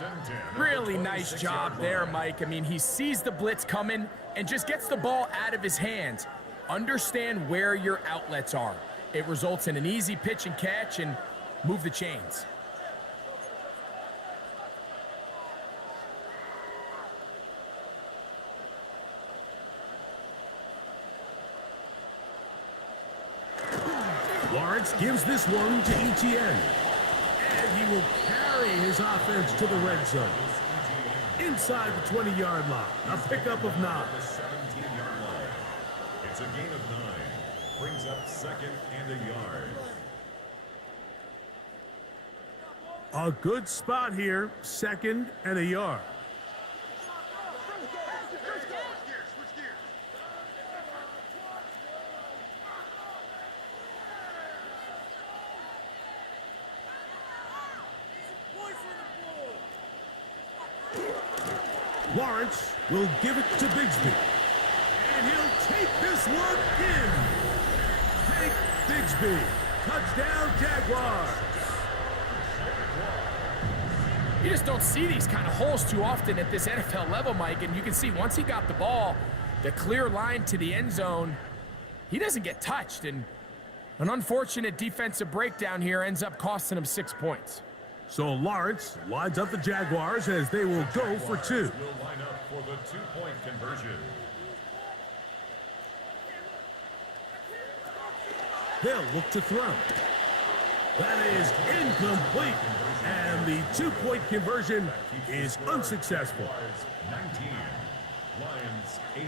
Really nice job there, Mike. I mean, he sees the blitz coming and just gets the ball out of his hands. Understand where your outlets are. It results in an easy pitch and catch and move the chains. Lawrence gives this one to Etienne. And he will carry his offense to the red zone. Inside the 20-yard line, a pickup of 9. The 17-yard line. It's a gain of 9. Brings up second and a yard. A good spot here, second and a yard. Lawrence will give it to Bigsby. And he'll take this one in. Take Bigsby. Touchdown, Jaguars. You just don't see these kind of holes too often at this NFL level, Mike. And you can see once he got the ball, the clear line to the end zone, he doesn't get touched. And an unfortunate defensive breakdown here ends up costing him 6 points. So Lawrence lines up the Jaguars as they will go for 2. Will line up for the 2-point conversion. They'll look to throw. That is incomplete. And the 2-point conversion is unsuccessful. 19. Lions 18.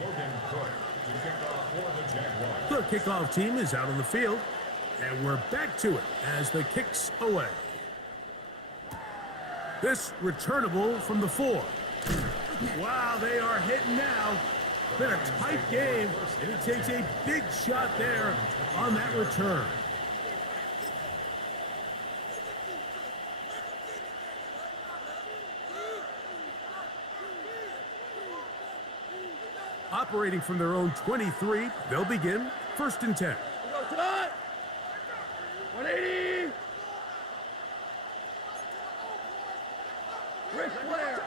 Logan Cook to kick off for the Jaguars. The kickoff team is out on the field. And we're back to it as the kick's away. This returnable from the 4. Wow, they are hitting now. Been a tight game, and he takes a big shot there on that return. Operating from their own 23, they'll begin 1st and 10. 180. Rick Flair.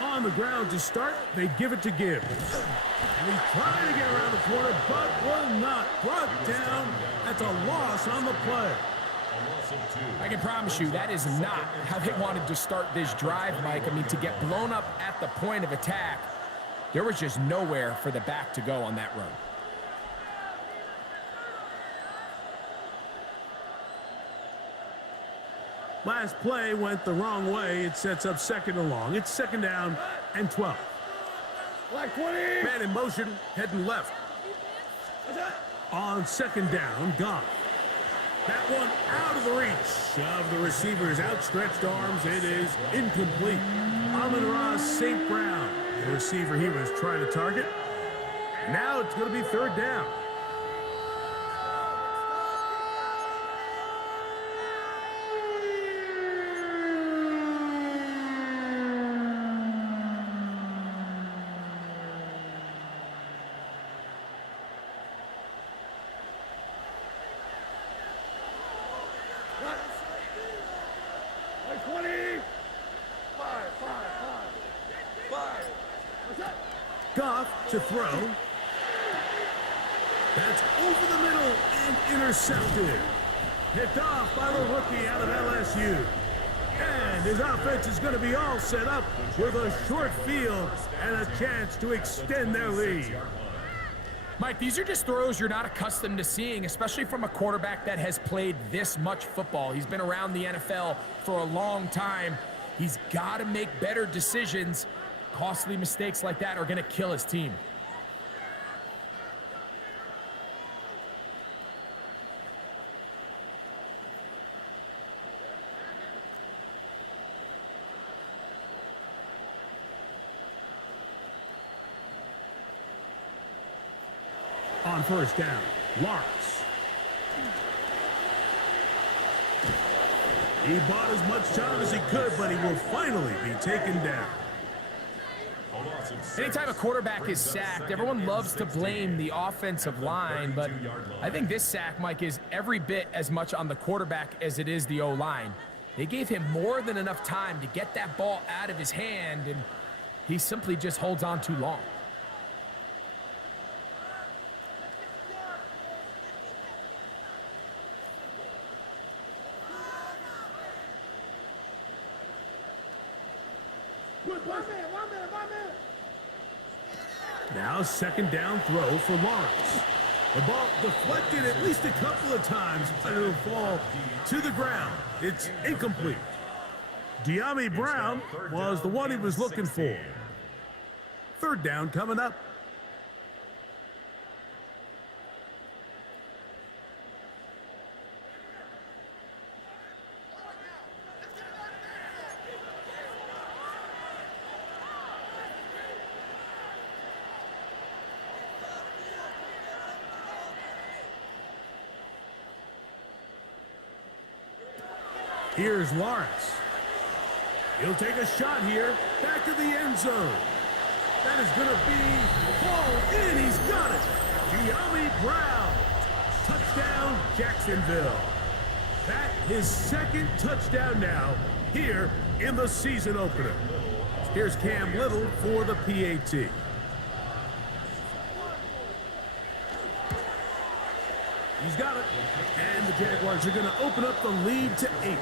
On the ground to start, they give it to Gibbs. And he's trying to get around the corner, but will not. Brought down. That's a loss on the play. I can promise you that is not how they wanted to start this drive, Mike. I mean, to get blown up at the point of attack, there was just nowhere for the back to go on that run. Last play went the wrong way. It sets up 2nd and long. It's 2nd down and 12. Like 20. Man in motion, heading left. On 2nd down, Goff. That one out of the reach of the receiver's outstretched arms. It is incomplete. Amon-Ra St. Brown, the receiver he was trying to target. Now it's going to be 3rd down. Like 20. 5. Goff to throw. That's over the middle and intercepted. Picked off by the rookie out of LSU. And his offense is going to be all set up with a short field and a chance to extend their lead. Mike, these are just throws you're not accustomed to seeing, especially from a quarterback that has played this much football. He's been around the NFL for a long time. He's got to make better decisions. Costly mistakes like that are going to kill his team. On 1st down, Lawrence. He bought as much time as he could, but he will finally be taken down. Anytime a quarterback is sacked, everyone loves to blame the offensive line, but I think this sack, Mike, is every bit as much on the quarterback as it is the O-line. They gave him more than enough time to get that ball out of his hand, and he simply just holds on too long. Now second down throw for Lawrence. The ball deflected at least a couple of times, but it'll fall to the ground. It's incomplete. De'Ami Brown was the one he was looking for. Third down coming up. Here's Lawrence. He'll take a shot here. Back to the end zone. That is going to be ball in. He's got it. De'Ami Brown. Touchdown, Jacksonville. That his second touchdown now here in the season opener. Here's Cam Little for the PAT. He's got it. And the Jaguars are going to open up the lead to 8.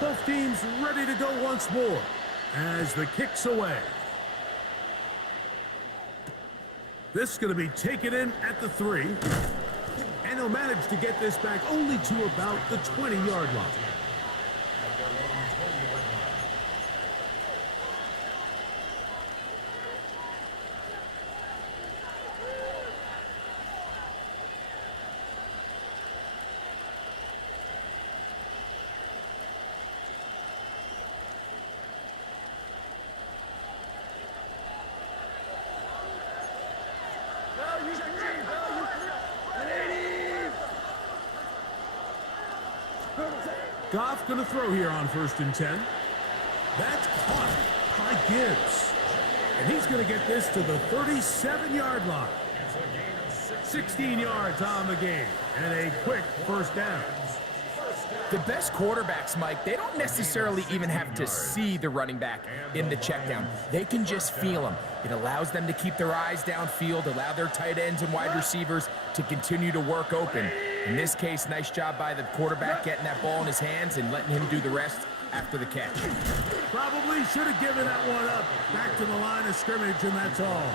Both teams ready to go once more as the kick's away. This is going to be taken in at the 3. And he'll manage to get this back only to about the 20-yard line. Goff going to throw here on 1st and 10. That's caught by Gibbs. And he's going to get this to the 37-yard line. 16 yards on the game and a quick first down. The best quarterbacks, Mike, they don't necessarily even have to see the running back in the check down. They can just feel him. It allows them to keep their eyes downfield, allow their tight ends and wide receivers to continue to work open. In this case, nice job by the quarterback getting that ball in his hands and letting him do the rest after the catch. Probably should have given that one up. Back to the line of scrimmage, and that's all.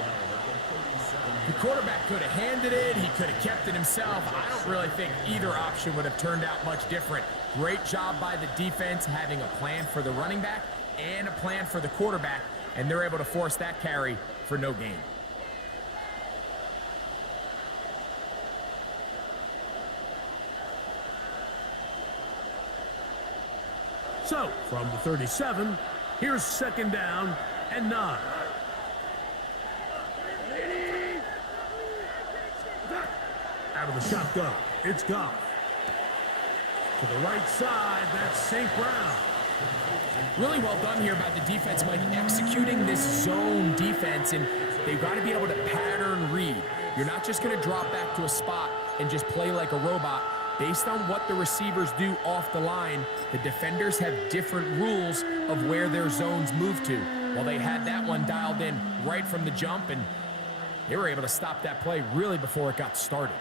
The quarterback could have handed it. He could have kept it himself. I don't really think either option would have turned out much different. Great job by the defense having a plan for the running back and a plan for the quarterback, and they're able to force that carry for no gain. So, from the 37, here's second down and 9. Out of the shotgun, it's Goff. To the right side, that's St. Brown. Really well done here by the defense, Mike, executing this zone defense, and they've got to be able to pattern read. You're not just going to drop back to a spot and just play like a robot. Based on what the receivers do off the line, the defenders have different rules of where their zones move to. Well, they had that one dialed in right from the jump, and they were able to stop that play really before it got started.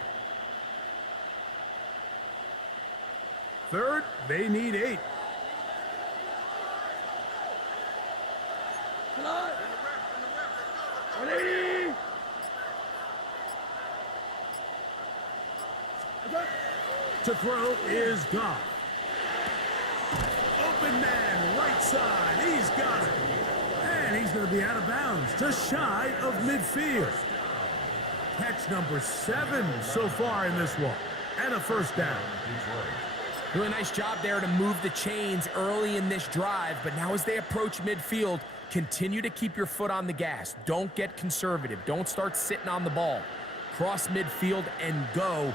Third, they need 8. To throw is Goff. Open man, right side. He's got it. And he's going to be out of bounds, just shy of midfield. Catch number 7 so far in this one. And a first down. Really nice job there to move the chains early in this drive, but now as they approach midfield, continue to keep your foot on the gas. Don't get conservative. Don't start sitting on the ball. Cross midfield and go.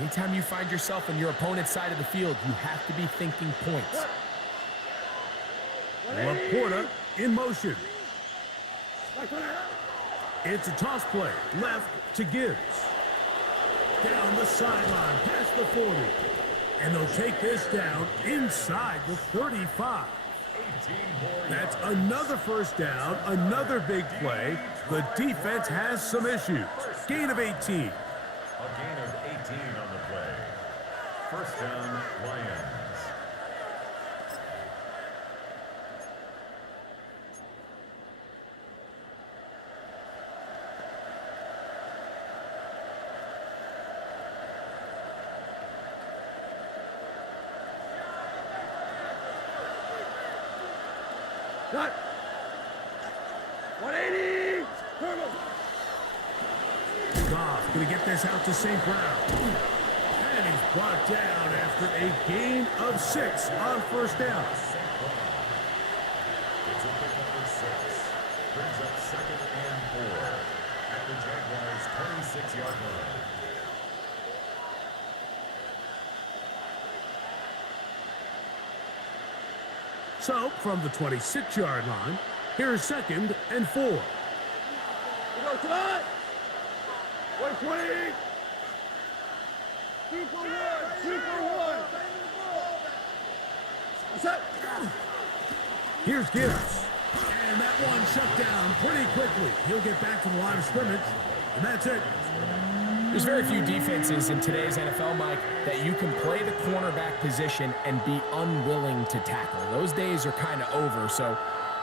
Anytime you find yourself on your opponent's side of the field, you have to be thinking points. Laporta in motion. It's a toss play, left to Gibbs. Down the sideline, past the 40. And they'll take this down inside the 35. That's another first down, another big play. The defense has some issues. Gain of 18. A gain of 18 on the play. First down, Lions. Cut. 180. Goff going to get this out to St. Brown. And he's brought down after a gain of 6 on first down. It's a pickup of 6. Brings up second and 4 at the Jaguars' 26-yard line. So, from the 26-yard line, here's second and 4. We go tonight. 120. 2 for 1. 2 for 1. Set. Here's Gibbs. And that one shut down pretty quickly. He'll get back to the line of scrimmage, and that's it. There's very few defenses in today's NFL, Mike, that you can play the cornerback position and be unwilling to tackle. Those days are kind of over, so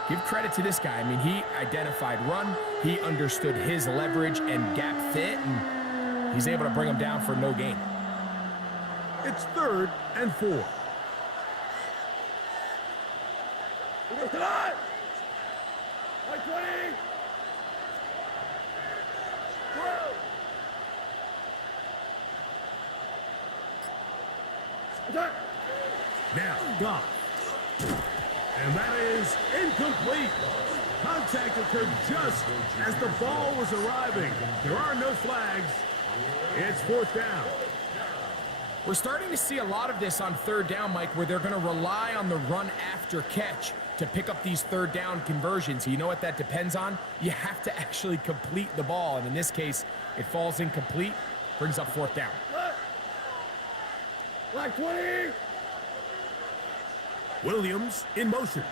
give credit to this guy. I mean, he identified run, he understood his leverage and gap fit, and he's able to bring him down for no gain. It's third and 4. We go tonight. 120. 12. Attack. Now, Goff. And that is incomplete. Contact occurred just as the ball was arriving. There are no flags. It's fourth down. We're starting to see a lot of this on third down, Mike, where they're going to rely on the run after catch to pick up these third down conversions. You know what that depends on? You have to actually complete the ball, and in this case, it falls incomplete, brings up fourth down. Like 20. Williams in motion.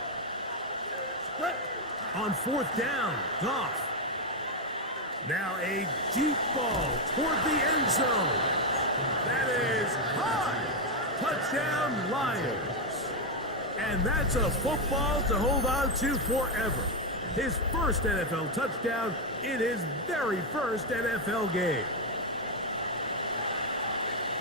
On fourth down, Goff. Now a deep ball toward the end zone. That is high. Touchdown, Lions. And that's a football to hold on to forever. His first NFL touchdown in his very first NFL game.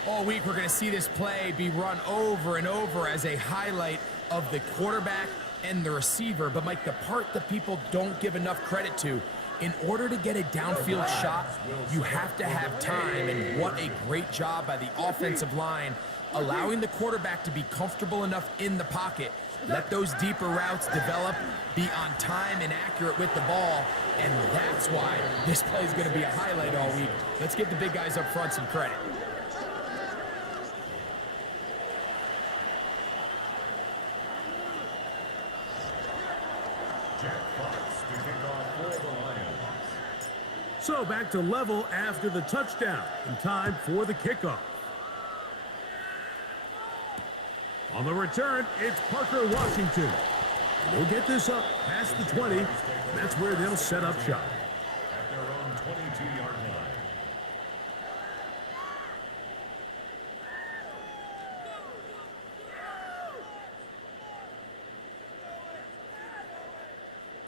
All week, we're going to see this play be run over and over as a highlight of the quarterback and the receiver. But, Mike, the part that people don't give enough credit to, in order to get a downfield shot, you have to have time. And what a great job by the offensive line, allowing the quarterback to be comfortable enough in the pocket. Let those deeper routes develop, be on time and accurate with the ball. And that's why this play is going to be a highlight all week. Let's give the big guys up front some credit. So back to level after the touchdown, and time for the kickoff. On the return, it's Parker Washington. They'll get this up past the 20, and that's where they'll set up shop. At their own 22-yard line.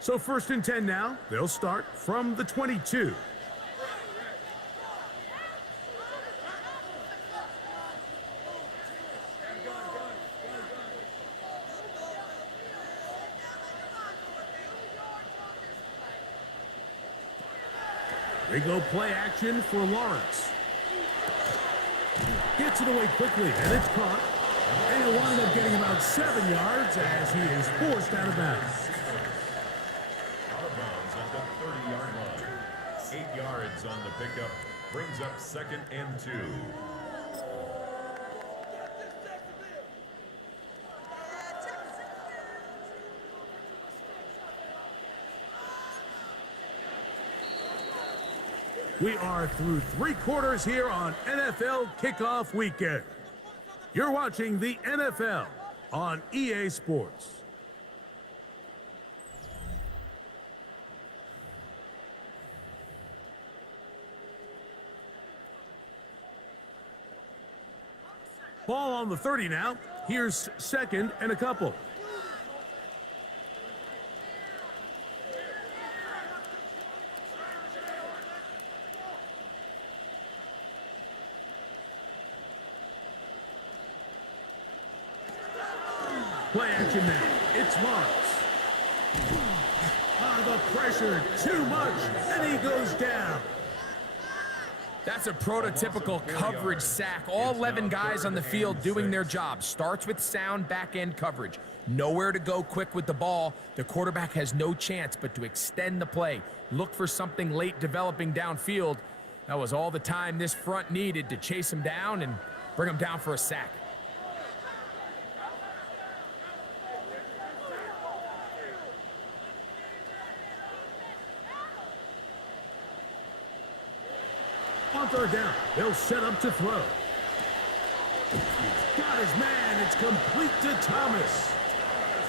So first and 10 now. They'll start from the 22. They go play action for Lawrence. Gets it away quickly, and it's caught. And he'll wind up getting about 7 yards as he is forced out of bounds. 30-yard line. 8 yards on the pickup. Brings up 2nd and 2. We are through 3 quarters here on NFL Kickoff Weekend. You're watching the NFL on EA Sports. Ball on the 30 now. Here's 2nd and a couple. Play action now. It's Lawrence. The pressure, too much, and he goes down. That's a prototypical coverage sack. All 11 guys on the field doing their job. Starts with sound back-end coverage. Nowhere to go quick with the ball. The quarterback has no chance but to extend the play. Look for something late developing downfield. That was all the time this front needed to chase him down and bring him down for a sack. On 3rd down, they'll set up to throw. He's got his man. It's complete to Thomas.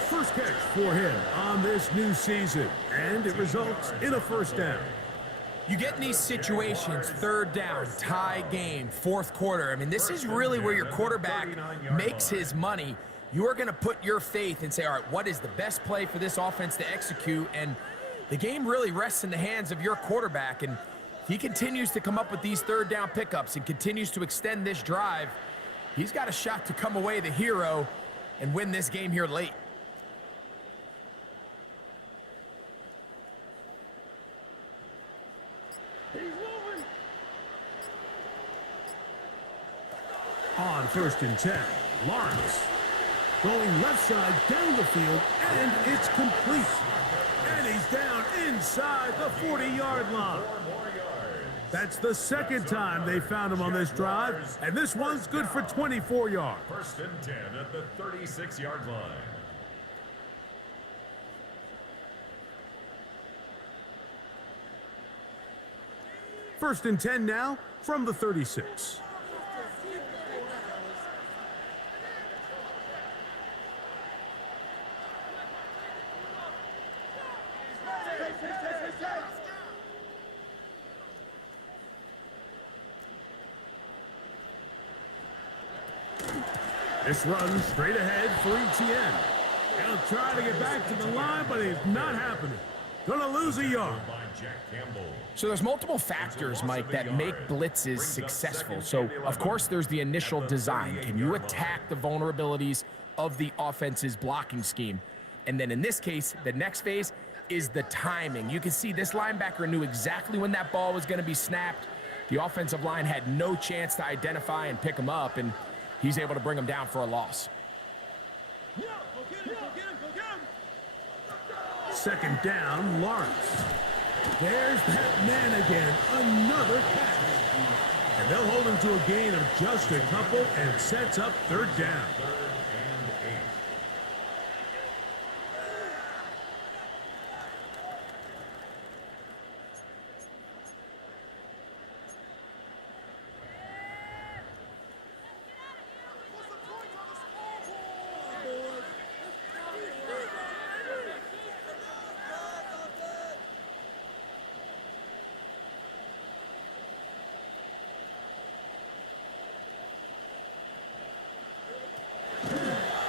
First catch for him on this new season, and it results in a 1st down. You get in these situations, 3rd down, tie game, 4th quarter. I mean, this is really where your quarterback makes his money. You are going to put your faith and say, all right, what is the best play for this offense to execute? And the game really rests in the hands of your quarterback. And he continues to come up with these 3rd down pickups and continues to extend this drive. He's got a shot to come away the hero and win this game here late. On 1st and 10, Lawrence going left side down the field, and it's complete. And he's down inside the 40-yard line. That's the 2nd time they found him on this drive, and this one's good for 24 yards. 1st and 10 at the 36-yard line. First and 10 now from the 36. This run straight ahead for Etienne. He'll try to get back to the line, but it's not happening. Gonna lose a yard. So there's multiple factors, Mike, that make blitzes successful. So, of course, there's the initial design. Can you attack the vulnerabilities of the offense's blocking scheme? And then in this case, the next phase is the timing. You can see this linebacker knew exactly when that ball was going to be snapped. The offensive line had no chance to identify and pick him up, and he's able to bring him down for a loss. 2nd down, Lawrence. There's that man again, another catch. And they'll hold him to a gain of just a couple and sets up 3rd down.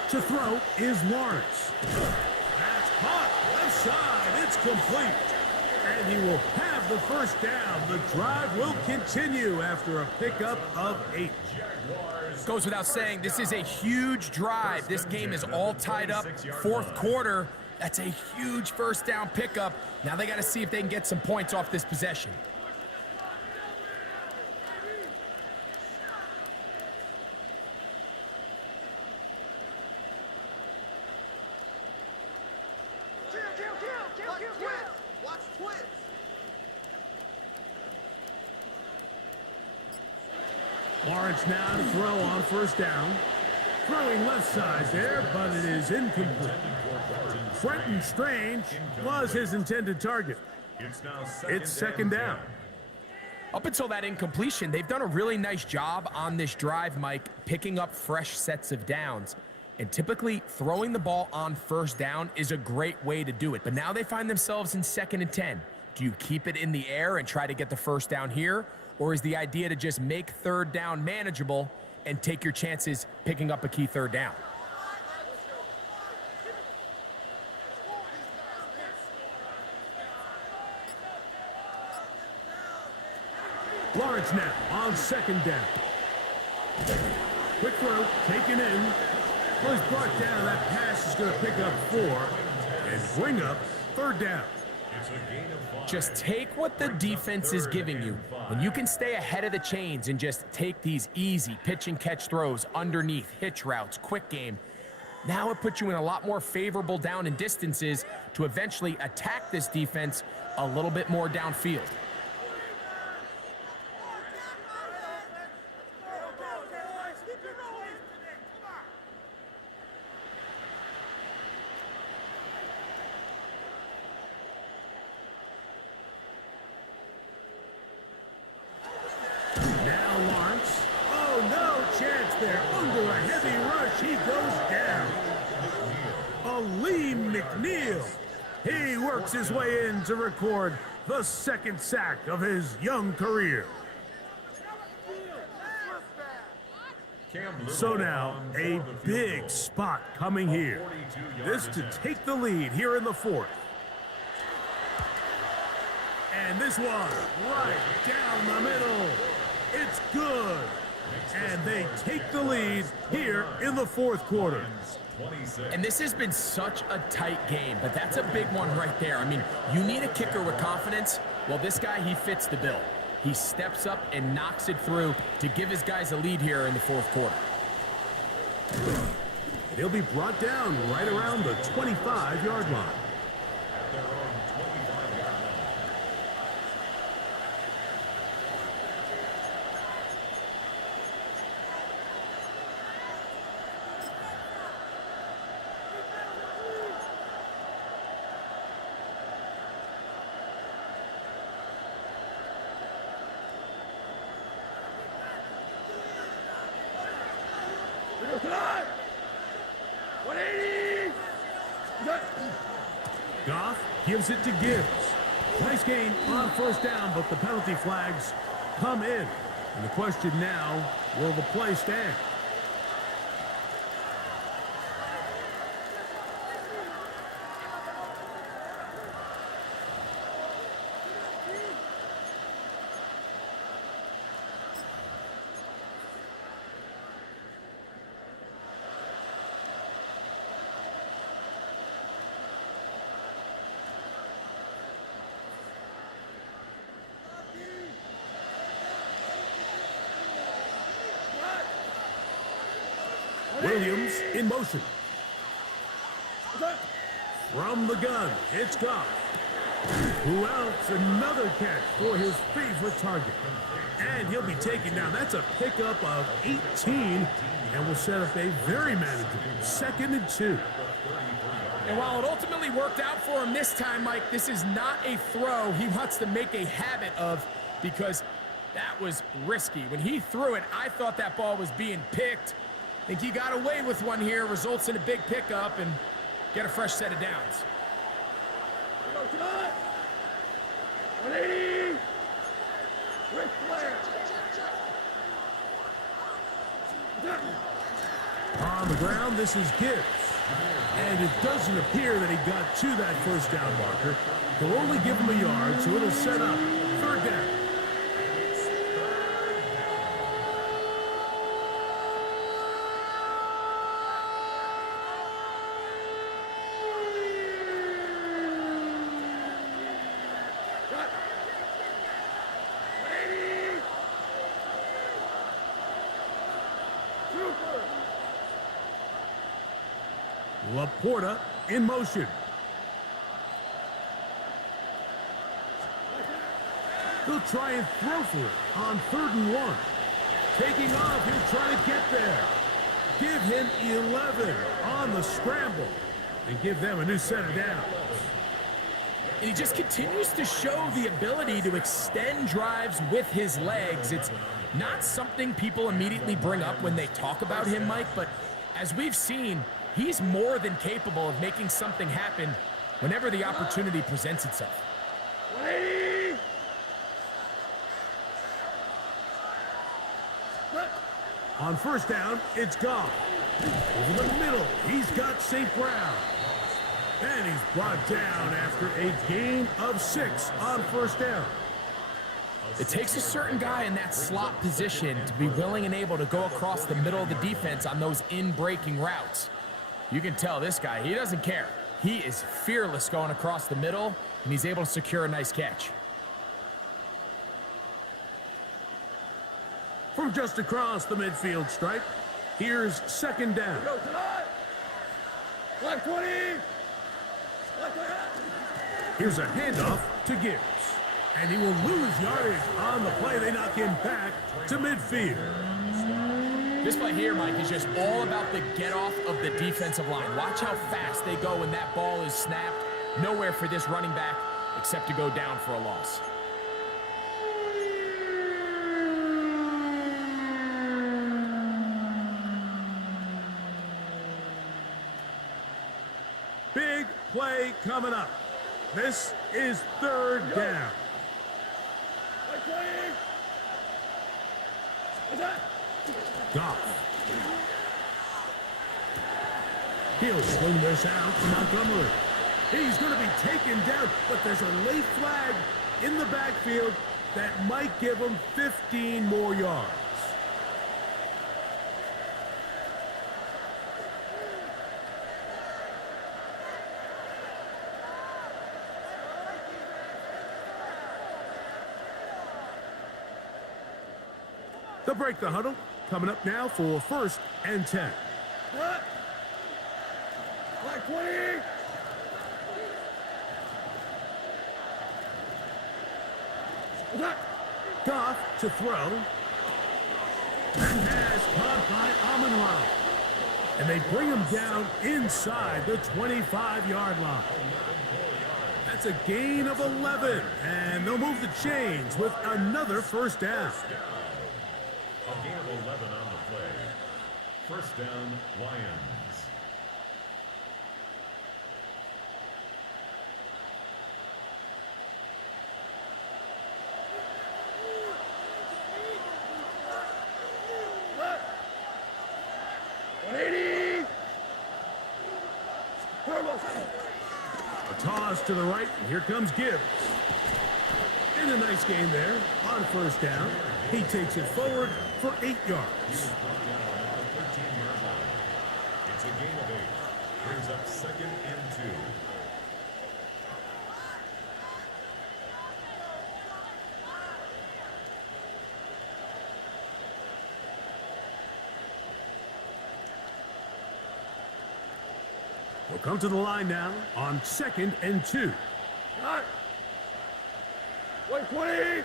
To throw is Lawrence. That's caught left side. It's complete. And he will have the 1st down. The drive will continue after a pickup of 8. Goes without saying, this is a huge drive. This game is all tied up. 4th quarter, that's a huge 1st down pickup. Now they got to see if they can get some points off this possession. Watch twins. Lawrence now to throw on first down. Throwing left side there, but it is incomplete. Quentin Strange was his intended target. It's second down. Up until that incompletion, they've done a really nice job on this drive, Mike, picking up fresh sets of downs. And typically, throwing the ball on first down is a great way to do it. But now they find themselves in 2nd and 10. Do you keep it in the air and try to get the first down here? Or is the idea to just make 3rd down manageable and take your chances picking up a key 3rd down? Lawrence now on 2nd down. Quick throw, taken in. Well, he's brought down. That pass is going to pick up 4 and bring up 3rd down. Just take what the defense is giving you. When you can stay ahead of the chains and just take these easy pitch and catch throws underneath, hitch routes, quick game, now it puts you in a lot more favorable down and distances to eventually attack this defense a little bit more downfield. Under a heavy rush, he goes down. Aleem McNeil. He works his way in to record the 2nd sack of his young career. So now, a big spot coming here. This to take the lead here in the 4th. And this one, right down the middle. It's good. And they take the lead here in the 4th quarter. And this has been such a tight game, but that's a big one right there. I mean, you need a kicker with confidence. Well, this guy, he fits the bill. He steps up and knocks it through to give his guys a lead here in the 4th quarter. He'll be brought down right around the 25-yard line. Goff gives it to Gibbs. Nice gain on first down, but the penalty flags come in. And the question now, will the play stand? Williams in motion. From the gun, it's Goff. Who else? Another catch for his favorite target. And he'll be taken down. That's a pickup of 18 and will set up a very manageable 2nd and 2. And while it ultimately worked out for him this time, Mike, this is not a throw he wants to make a habit of because that was risky. When he threw it, I thought that ball was being picked. I think he got away with one here, results in a big pickup and get a fresh set of downs. 180. Ric Flair. On the ground, this is Gibbs. And it doesn't appear that he got to that first down marker. They'll only give him a yard, so it'll set up 3rd down. Laporta in motion. He'll try and throw for it on 3rd and 1. Taking off, he'll try to get there. Give him 11 on the scramble and give them a new set of downs. And he just continues to show the ability to extend drives with his legs. It's not something people immediately bring up when they talk about him, Mike, but as we've seen, he's more than capable of making something happen whenever the opportunity presents itself. 180. On first down, it's Goff. Over the middle, he's got St. Brown. And he's brought down after a gain of 6 on first down. It takes a certain guy in that slot position to be willing and able to go across the middle of the defense on those in-breaking routes. You can tell this guy, he doesn't care. He is fearless going across the middle, and he's able to secure a nice catch. From just across the midfield stripe, here's second down. Go tonight. Black 20. Black 20. Here's a handoff to Gibbs. And he will lose yardage on the play. They knock him back to midfield. This play here, Mike, is just all about the get-off of the defensive line. Watch how fast they go when that ball is snapped. Nowhere for this running back except to go down for a loss. Big play coming up. This is third down. Black 20. What's that? Goff. He'll swing this out to Montgomery. He's going to be taken down, but there's a late flag in the backfield that might give him 15 more yards. They'll break the huddle. Coming up now for first and 10. What? Black 20. What's that? Goff to throw. And pass caught by Amon-Ra. And they bring him down inside the 25-yard line. That's a gain of 11. And they'll move the chains with another first down. A gain of 11 on the play. First down, Lions. What? 180. A toss to the right, and here comes Gibbs. And a nice gain there on first down. He takes it forward for 8 yards. It's a gain of 8. Brings up second and 2. We'll come to the line now on second and 2. Not. 120.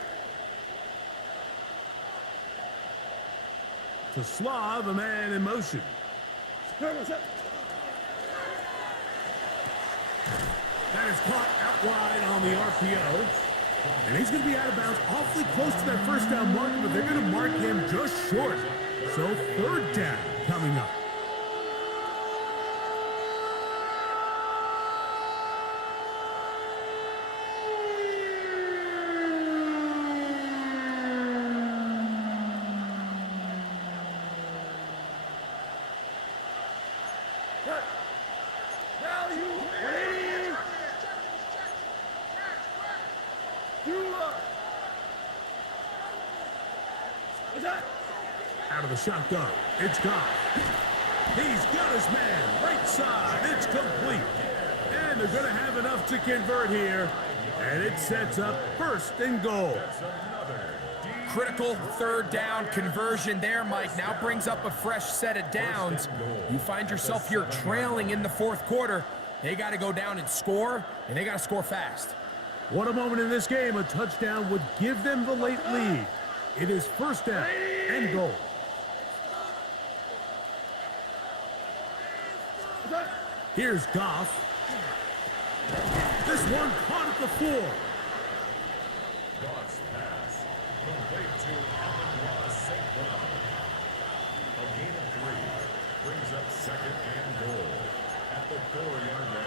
To Slav, a man in motion. What's that? That is caught out wide on the RPO. And he's going to be out of bounds awfully close to that first down mark, but they're going to mark him just short. So third down coming up. Now you 180. What's that? Out of the shotgun, it's gone. He's got his man, right side, it's complete. And they're gonna have enough to convert here. And it sets up first and goal. Critical third down conversion there, Mike. Now brings up a fresh set of downs. You find yourself here trailing in the fourth quarter. They got to go down and score, and they got to score fast. What a moment in this game. A touchdown would give them the late lead. It is first down and goal. Here's Goff. This one caught at the 4. Goff's pass complete to Amon-Ra St. Brown. A gain of 3 brings up second and goal at the 4-yard line.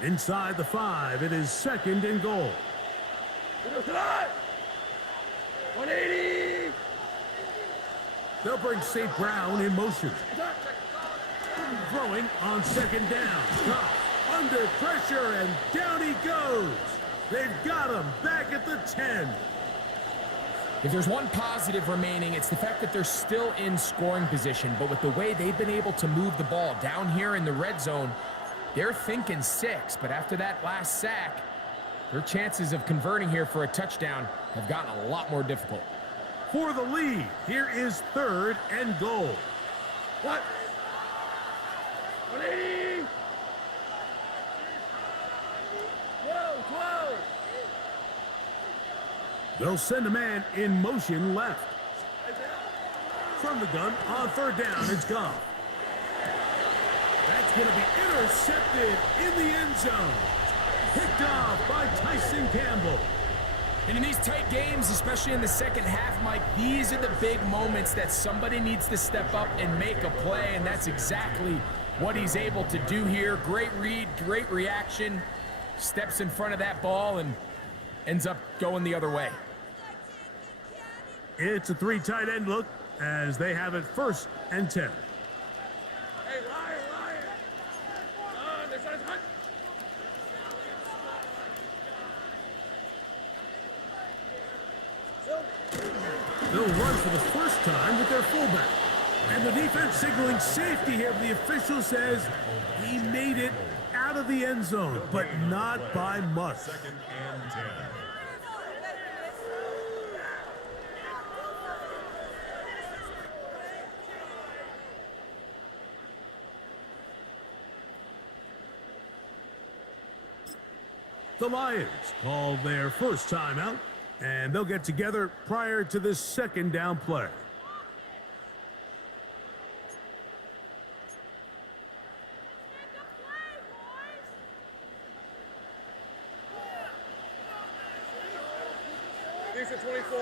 Inside the 5, it is second and goal. 180. They'll bring St. Brown in motion. Throwing on second down. Goff under pressure, and down he goes. They've got him back at the 10. If there's one positive remaining, it's the fact that they're still in scoring position. But with the way they've been able to move the ball down here in the red zone, they're thinking 6. But after that last sack, their chances of converting here for a touchdown have gotten a lot more difficult. For the lead, here is third and goal. What? 180. 12. They'll send a man in motion left. From the gun on third down, it's Goff. That's going to be intercepted in the end zone. Picked off by Tyson Campbell. And in these tight games, especially in the second half, Mike, these are the big moments that somebody needs to step up and make a play, and that's exactly what he's able to do here. Great read, great reaction, steps in front of that ball and ends up going the other way. It's a 3 tight end look as they have it first and 10. Hey, liar. This is hot. They'll run for the first time with their fullback. And the defense signaling safety here. The official says he made it out of the end zone, but not by much. Second and 10. The Lions call their first timeout, and they'll get together prior to this second down play. Decent 24.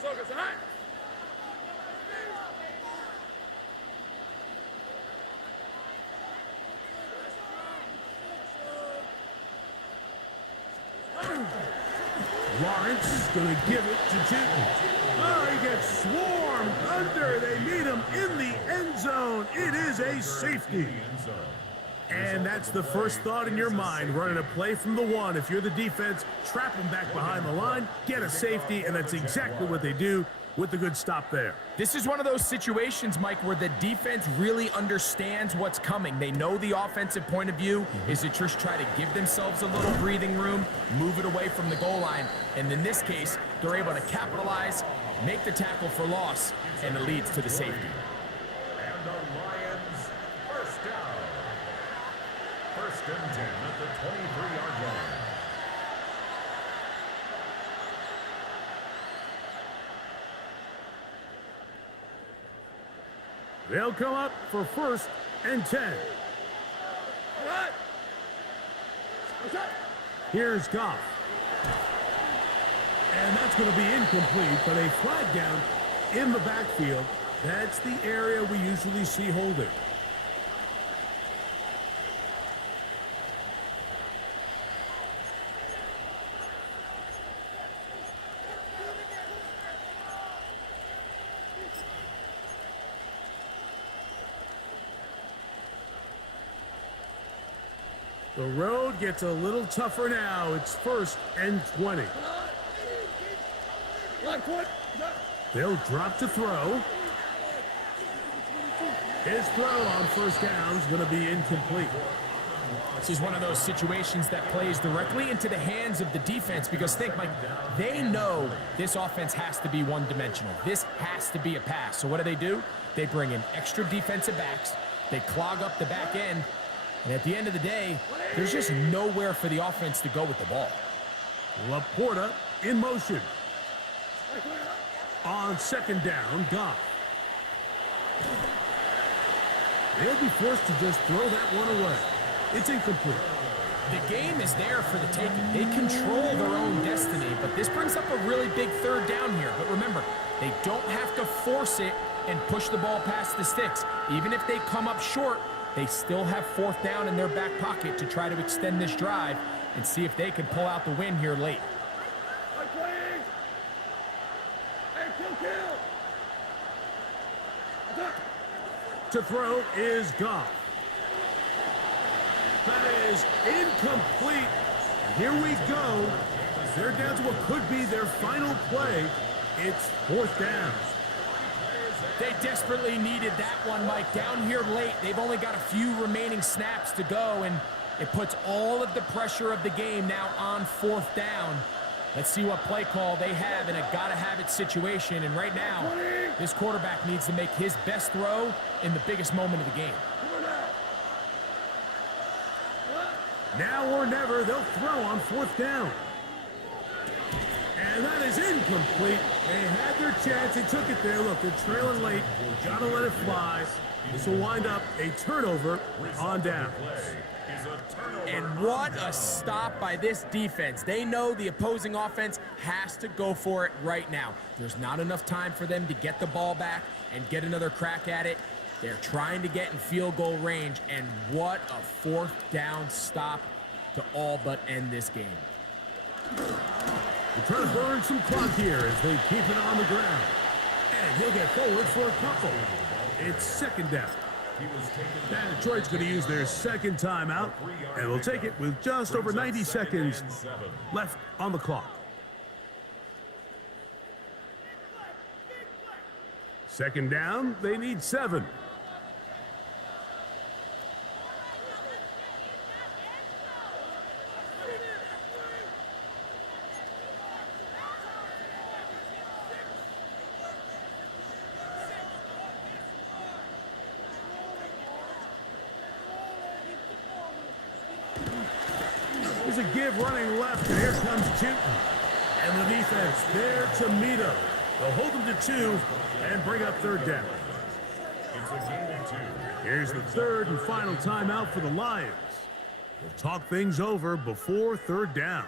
Soka, hot. Lawrence is going to give it to Jinton. Oh, he gets swarmed under. They meet him in the end zone. It is a safety. And that's the first thought in your mind, running a play from the 1. If you're the defense, trap him back behind the line, get a safety, and that's exactly what they do with the good stop there. This is one of those situations, Mike, where the defense really understands what's coming. They know the offensive point of view is to just try to give themselves a little breathing room, move it away from the goal line, and in this case, they're able to capitalize, make the tackle for loss, and it leads to the safety. And the Lions first down. First and 10 at the 23-yard line. They'll come up for first and 10. What? What's up? Here's Goff. And that's going to be incomplete, but a flag down in the backfield. That's the area we usually see holding. The road gets a little tougher now. It's first and 20. They'll drop to throw. His throw on first down is going to be incomplete. This is one of those situations that plays directly into the hands of the defense because think, Mike, they know this offense has to be one-dimensional. This has to be a pass. So what do? They bring in extra defensive backs. They clog up the back end. And at the end of the day, there's just nowhere for the offense to go with the ball. Laporta in motion. On second down, Goff. They'll be forced to just throw that one away. It's incomplete. The game is there for the taking. They control their own destiny, but this brings up a really big third down here. But remember, they don't have to force it and push the ball past the sticks. Even if they come up short, they still have fourth down in their back pocket to try to extend this drive and see if they can pull out the win here late. To throw is Goff. That is incomplete. Here we go. They're down to what could be their final play. It's fourth down. They desperately needed that one, Mike. Down here late, they've only got a few remaining snaps to go, and it puts all of the pressure of the game now on fourth down. Let's see what play call they have in a gotta-have-it situation. And right now, this quarterback needs to make his best throw in the biggest moment of the game. Now or never, they'll throw on fourth down. And that is incomplete. They had their chance. They took it there. Look, they're trailing late. Gotta let it fly. This will wind up a turnover on down. And what a stop by this defense. They know the opposing offense has to go for it right now. There's not enough time for them to get the ball back and get another crack at it. They're trying to get in field goal range, and what a fourth down stop to all but end this game. They're trying to burn some clock here as they keep it on the ground. And he'll get forward for a couple. It's second down. And Detroit's going to use their second timeout, and they'll take it with just over 90 seconds left on the clock. Second down, they need 7. There's a give running left, and here comes Newton. And the defense there to meet him. They'll hold him to 2 and bring up third down. Here's the third and final timeout for the Lions. They'll talk things over before third down.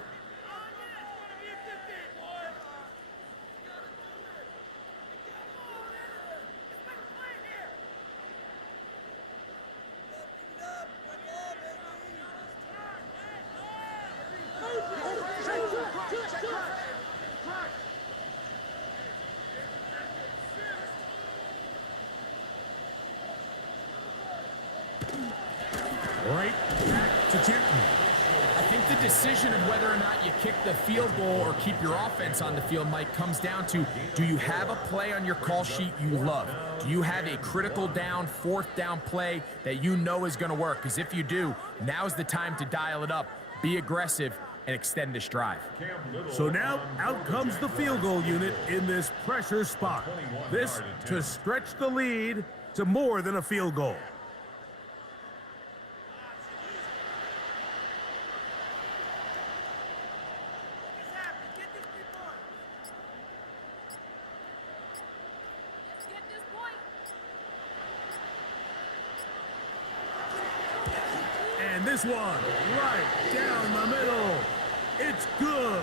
Right back to Newton. I think the decision of whether or not you kick the field goal or keep your offense on the field, Mike, comes down to, do you have a play on your call sheet you love? Do you have a critical down, fourth down play that you know is going to work? Because if you do, now's the time to dial it up, be aggressive, and extend this drive. So now out comes the field goal unit in this pressure spot. This to stretch the lead to more than a field goal. And this one, right down the middle. It's good.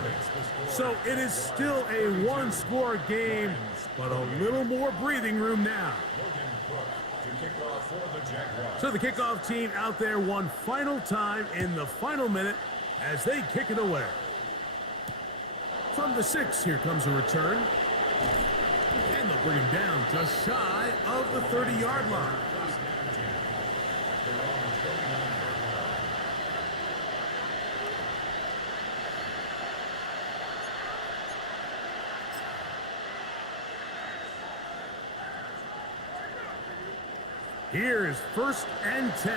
So it is still a one-score game, but a little more breathing room now. So the kickoff team out there one final time in the final minute as they kick it away. From the 6, here comes a return. And they'll bring him down just shy of the 30-yard line. Here's 1st and 10.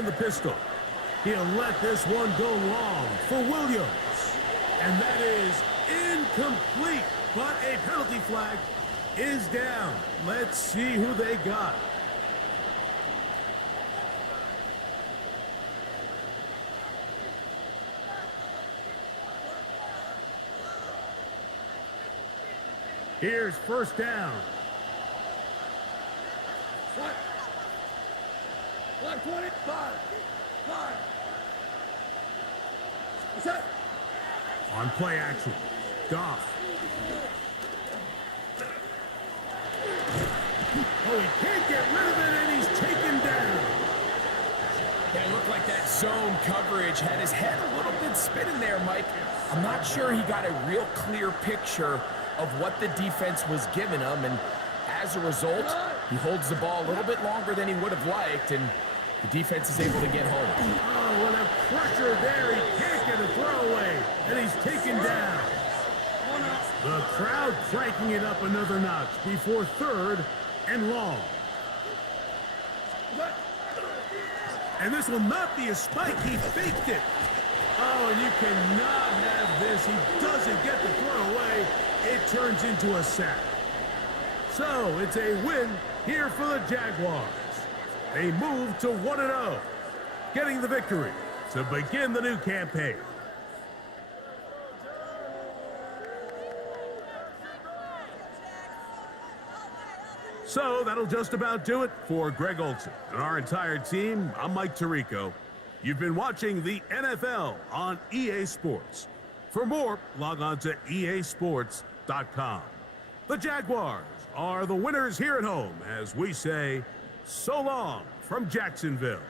in the pistol. He'll let this one go long for Williams. And that is incomplete, but a penalty flag is down. Let's see who they got. Here's first down. Black 25. 5. Set. On play action, Goff. Oh, he can't get rid of it, and he's taken down. Yeah, it looked like that zone coverage had his head a little bit spinning there, Mike. I'm not sure he got a real clear picture of what the defense was giving him, and as a result, he holds the ball a little bit longer than he would have liked, and the defense is able to get home. Oh, what a pressure there. He can't get a throwaway, and he's taken down. The crowd cranking it up another notch before third and long. And this will not be a spike. He faked it. Oh, and you cannot have this. He doesn't get the throwaway. It turns into a sack. So it's a win here for the Jaguars. They move to 1-0, getting the victory to begin the new campaign. So that'll just about do it for Greg Olson and our entire team. I'm Mike Tirico. You've been watching the NFL on EA Sports. For more, log on to easports.com. The Jaguars are the winners here at home as we say so long from Jacksonville.